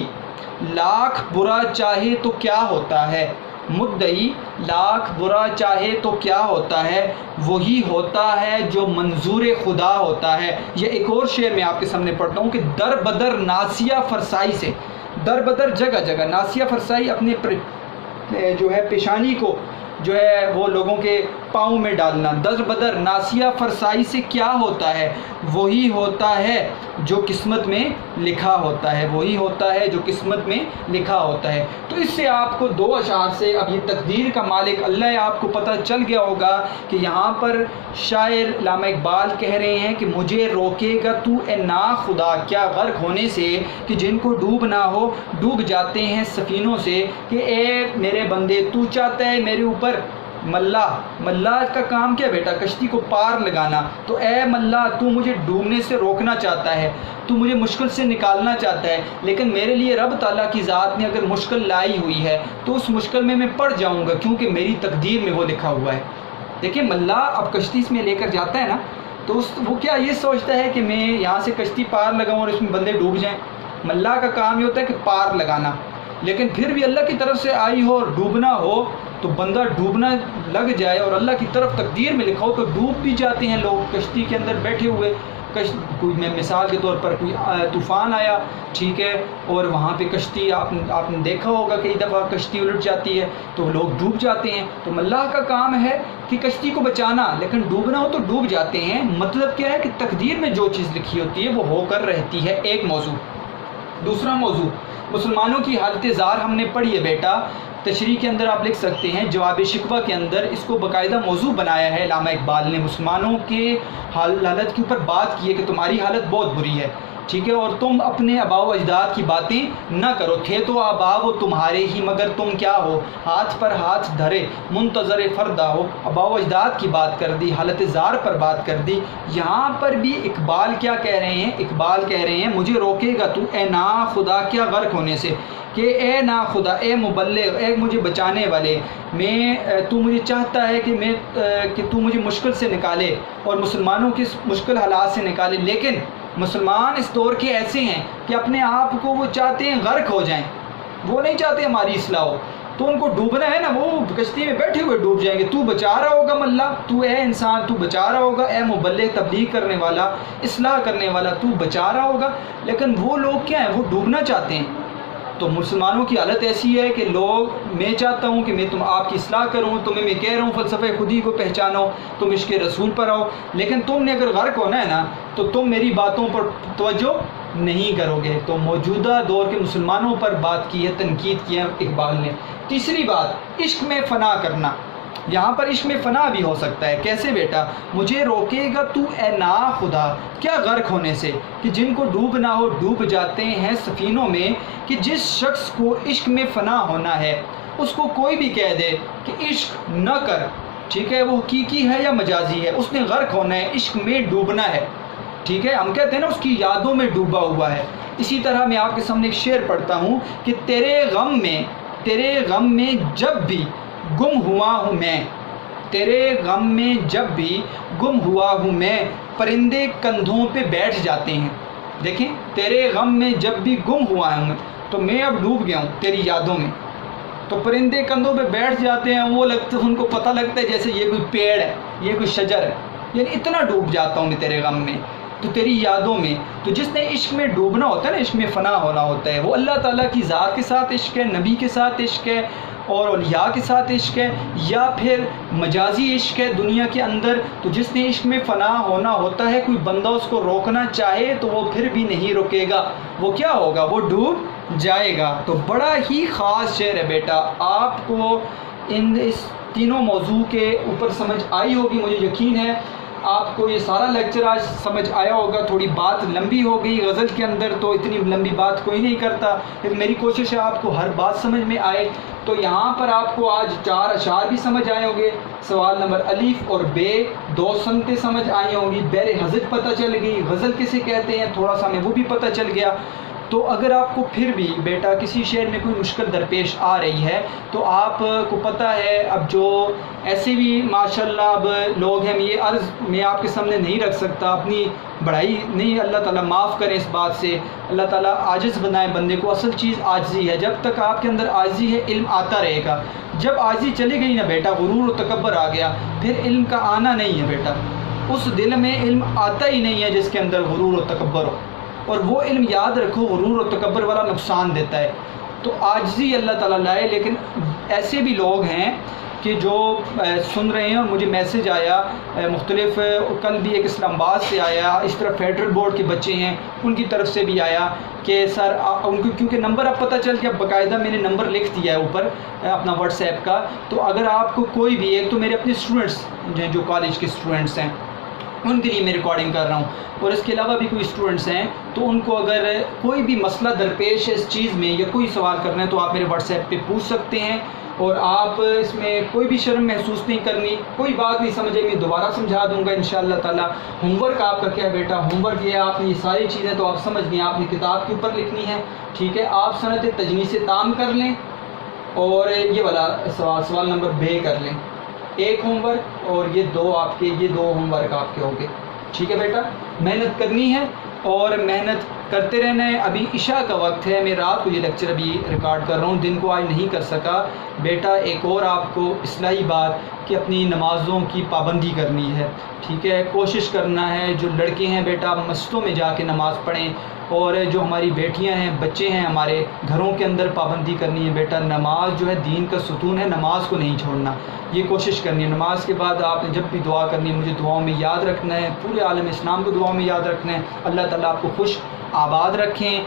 لاکھ برا چاہے تو کیا ہوتا ہے، مدعی لاکھ برا چاہے تو کیا ہوتا ہے، وہی ہوتا ہے جو منظور خدا ہوتا ہے. یہ ایک اور شعر میں آپ کے سامنے پڑھتا ہوں کہ در بدر ناسیہ فرسائی سے، در بدر جگہ جگہ ناسیہ فرسائی اپنے جو ہے پیشانی کو جو ہے وہ لوگوں کے پاؤں میں ڈالنا. در بدر ناسیہ فرسائی سے کیا ہوتا ہے، وہی ہوتا ہے جو قسمت میں لکھا ہوتا ہے، وہی ہوتا ہے جو قسمت میں لکھا ہوتا ہے. تو اس سے آپ کو 2 اشعار سے اب یہ تقدیر کا مالک اللہ ہے آپ کو پتہ چل گیا ہوگا کہ یہاں پر شاعر علامہ اقبال کہہ رہے ہیں کہ مجھے روکے گا تو اے نا خدا کیا غرق ہونے سے کہ جن کو ڈوب نہ ہو ڈوب جاتے ہیں سفینوں سے. کہ اے میرے بندے تو چاہتا ہے میرے اوپر ملا کا کام کیا بیٹا؟ کشتی کو پار لگانا. تو اے ملا تو مجھے ڈوبنے سے روکنا چاہتا ہے، تو مجھے مشکل سے نکالنا چاہتا ہے، لیکن میرے لیے رب تعالیٰ کی ذات نے اگر مشکل لائی ہوئی ہے تو اس مشکل میں پڑ جاؤں گا کیونکہ میری تقدیر میں وہ لکھا ہوا ہے. دیکھیں ملا اب کشتی اس میں لے کر جاتا ہے نا تو وہ کیا یہ سوچتا ہے کہ میں یہاں سے کشتی پار لگاؤں اور اس میں بندے ڈوب جائیں. ملا کا کام یہ ہوتا ہے کہ پار لگانا، لیکن پھر بھی اللہ کی طرف سے آئی ہو اور ڈوبنا ہو تو بندہ ڈوبنا لگ جائے اور اللہ کی طرف تقدیر میں لکھا ہو تو ڈوب بھی جاتے ہیں لوگ کشتی کے اندر بیٹھے ہوئے. کوئی میں مثال کے طور پر کوئی طوفان آیا، ٹھیک ہے، اور وہاں پہ کشتی آپ نے دیکھا ہوگا کئی دفعہ کشتی الٹ جاتی ہے تو لوگ ڈوب جاتے ہیں. تو اللہ کا کام ہے کہ کشتی کو بچانا، لیکن ڈوبنا ہو تو ڈوب جاتے ہیں. مطلب کیا ہے کہ تقدیر میں جو چیز لکھی ہوتی ہے وہ ہو کر رہتی ہے. ایک موضوع. دوسرا موضوع مسلمانوں کی حالت زار ہم نے پڑھی ہے بیٹا، تشریح کے اندر آپ لکھ سکتے ہیں، جواب شکوہ کے اندر اس کو باقاعدہ موضوع بنایا ہے علامہ اقبال نے، مسلمانوں کے حالت کے اوپر بات کی ہے کہ تمہاری حالت بہت بری ہے، ٹھیک ہے، اور تم اپنے آباء و اجداد کی باتیں نہ کرو، تھے تو آباء وہ تمہارے ہی مگر تم کیا ہو، ہاتھ پر ہاتھ دھرے منتظر فردہ ہو، آباء و اجداد کی بات کر دی، حالت زار پر بات کر دی۔ یہاں پر بھی اقبال کیا کہہ رہے ہیں، اقبال کہہ رہے ہیں مجھے روکے گا تو اے نا خدا کیا غرق ہونے سے، کہ اے نا خدا، اے مبلغ، اے مجھے بچانے والے، تو مجھے چاہتا ہے کہ تو مجھے مشکل سے نکالے اور مسلمانوں کی مشکل حالات سے نکالے، لیکن مسلمان اس دور کے ایسے ہیں کہ اپنے آپ کو وہ چاہتے ہیں غرق ہو جائیں، وہ نہیں چاہتے ہماری اصلاح ہو، تو ان کو ڈوبنا ہے نا، وہ کشتی میں بیٹھے ہوئے ڈوب جائیں گے۔ تو بچا رہا ہوگا ملا، تو اے انسان تو بچا رہا ہوگا، اے مبلغ تبلیغ کرنے والا، اصلاح کرنے والا، تو بچا رہا ہوگا، لیکن وہ لوگ کیا ہیں، وہ ڈوبنا چاہتے ہیں۔ تو مسلمانوں کی حالت ایسی ہے کہ میں چاہتا ہوں کہ میں آپ کی اصلاح کروں، تمہیں میں کہہ رہا ہوں فلسفہ خودی کو پہچانو، تم عشق رسول پر آؤ، لیکن تم نے اگر غرق ہونا ہے نا تو تم میری باتوں پر توجہ نہیں کرو گے۔ تو موجودہ دور کے مسلمانوں پر بات کی ہے، تنقید کی ہے اقبال نے۔ تیسری بات، عشق میں فنا کرنا، یہاں پر عشق میں فنا بھی ہو سکتا ہے، کیسے بیٹا، مجھے روکے گا تو اے نا خدا کیا غرق ہونے سے، کہ جن کو ڈوب نہ ہو ڈوب جاتے ہیں سفینوں میں، کہ جس شخص کو عشق میں فنا ہونا ہے اس کو کوئی بھی کہہ دے کہ عشق نہ کر، ٹھیک ہے، وہ حقیقی ہے یا مجازی ہے، اس نے غرق ہونا ہے، عشق میں ڈوبنا ہے، ٹھیک ہے، ہم کہتے ہیں نا اس کی یادوں میں ڈوبا ہوا ہے۔ اسی طرح میں آپ کے سامنے ایک شعر پڑھتا ہوں کہ تیرے غم میں جب بھی گم ہوا ہوں میں، تیرے غم میں جب بھی گم ہوا ہوں میں، پرندے کندھوں پہ بیٹھ جاتے ہیں۔ دیکھیں، تیرے غم میں جب بھی گم ہوا ہوں میں، تو میں اب ڈوب گیا ہوں تیری یادوں میں، تو پرندے کندھوں پہ بیٹھ جاتے ہیں، وہ ان کو پتہ لگتا ہے جیسے یہ کوئی پیڑ ہے، یہ کوئی شجر ہے، یعنی اتنا ڈوب جاتا ہوں میں تیرے غم میں، تو تیری یادوں میں۔ تو جس نے عشق میں ڈوبنا ہوتا ہے نا، عشق میں فنا ہونا ہوتا ہے، وہ اللہ تعالیٰ کی ذات کے ساتھ عشق ہے، نبی کے ساتھ عشق ہے، اور اولیاء کے ساتھ عشق ہے، یا پھر مجازی عشق ہے دنیا کے اندر۔ تو جس نے عشق میں فنا ہونا ہوتا ہے، کوئی بندہ اس کو روکنا چاہے تو وہ پھر بھی نہیں رکے گا، وہ کیا ہوگا، وہ ڈوب جائے گا۔ تو بڑا ہی خاص شعر ہے بیٹا، آپ کو اس تینوں موضوع کے اوپر سمجھ آئی ہوگی، مجھے یقین ہے آپ کو یہ سارا لیکچر آج سمجھ آیا ہوگا۔ تھوڑی بات لمبی ہو گئی غزل کے اندر، تو اتنی لمبی بات کوئی نہیں کرتا، لیکن میری کوشش ہے آپ کو ہر بات سمجھ میں آئے۔ تو یہاں پر آپ کو آج 4 اشعار بھی سمجھ آئے ہوں گے، سوال نمبر الف اور بے، 2 سنتیں سمجھ آئی ہوں گی، بیر حضرت پتہ چل گئی، غزل کسے کہتے ہیں تھوڑا سا ہمیں وہ بھی پتہ چل گیا۔ تو اگر آپ کو پھر بھی بیٹا کسی شعر میں کوئی مشکل درپیش آ رہی ہے تو آپ کو پتہ ہے، اب جو ایسے بھی ماشاءاللہ اب لوگ ہیں، یہ عرض میں آپ کے سامنے نہیں رکھ سکتا، اپنی بڑائی نہیں، اللہ تعالیٰ معاف کریں اس بات سے، اللہ تعالیٰ عاجز بنائے بندے کو، اصل چیز عاجزی ہے، جب تک آپ کے اندر عاجزی ہے علم آتا رہے گا، جب عاجزی چلی گئی نا بیٹا، غرور و تکبر آ گیا، پھر علم کا آنا نہیں ہے بیٹا، اس دل میں علم آتا ہی نہیں ہے جس کے اندر غرور و تکبر ہو، اور وہ علم یاد رکھو غرور و تکبر والا نقصان دیتا ہے۔ تو عاجزی اللہ تعالیٰ لائے، لیکن ایسے بھی لوگ ہیں کہ جو سن رہے ہیں، اور مجھے میسج آیا مختلف، کل بھی ایک اسلام آباد سے آیا، اس طرح فیڈرل بورڈ کے بچے ہیں ان کی طرف سے بھی آیا کہ سر ان کو کیونکہ نمبر اب پتہ چل گیا، باقاعدہ میں نے نمبر لکھ دیا ہے اوپر اپنا واٹس ایپ کا، تو اگر آپ کو کوئی بھی، ایک تو میرے اپنے اسٹوڈنٹس جو کالج کے اسٹوڈنٹس ہیں ان کے لیے میں ریکارڈنگ کر رہا ہوں، اور اس کے علاوہ بھی کوئی اسٹوڈنٹس ہیں، تو ان کو اگر کوئی بھی مسئلہ درپیش ہے اس چیز میں یا کوئی سوال کرنا ہے تو آپ میرے واٹس ایپ پہ پوچھ سکتے ہیں، اور آپ اس میں کوئی بھی شرم محسوس نہیں کرنی، کوئی بات نہیں سمجھے میں دوبارہ سمجھا دوں گا انشاءاللہ تعالی۔ ہوم ورک آپ کا کیا ہے بیٹا، ہوم ورک یہ آپ نے یہ ساری چیزیں تو آپ سمجھ گئے، آپ نے کتاب کے اوپر لکھنی ہے، ٹھیک ہے، آپ صنعت تجنیس تام کر لیں، اور یہ والا سوال نمبر بے کر لیں، ایک ہوم ورک، اور یہ دو ہوم ورک آپ کے ہو گئے، ٹھیک ہے بیٹا، محنت کرنی ہے اور محنت کرتے رہنا ہے۔ ابھی عشاء کا وقت ہے، میں رات کو یہ لیکچر ابھی ریکارڈ کر رہا ہوں، دن کو آج نہیں کر سکا بیٹا۔ ایک اور آپ کو اصلاحی بات کہ اپنی نمازوں کی پابندی کرنی ہے، ٹھیک ہے، کوشش کرنا ہے، جو لڑکے ہیں بیٹا مسجدوں میں جا کے نماز پڑھیں، اور جو ہماری بیٹیاں ہیں، بچے ہیں ہمارے، گھروں کے اندر پابندی کرنی ہے بیٹا۔ نماز جو ہے دین کا ستون ہے، نماز کو نہیں چھوڑنا، یہ کوشش کرنی ہے۔ نماز کے بعد آپ نے جب بھی دعا کرنی ہے مجھے دعاؤں میں یاد رکھنا ہے، پورے عالم اسلام کو دعاؤں میں یاد رکھنا ہے۔ اللہ تعالیٰ آپ کو خوش آباد رکھیں۔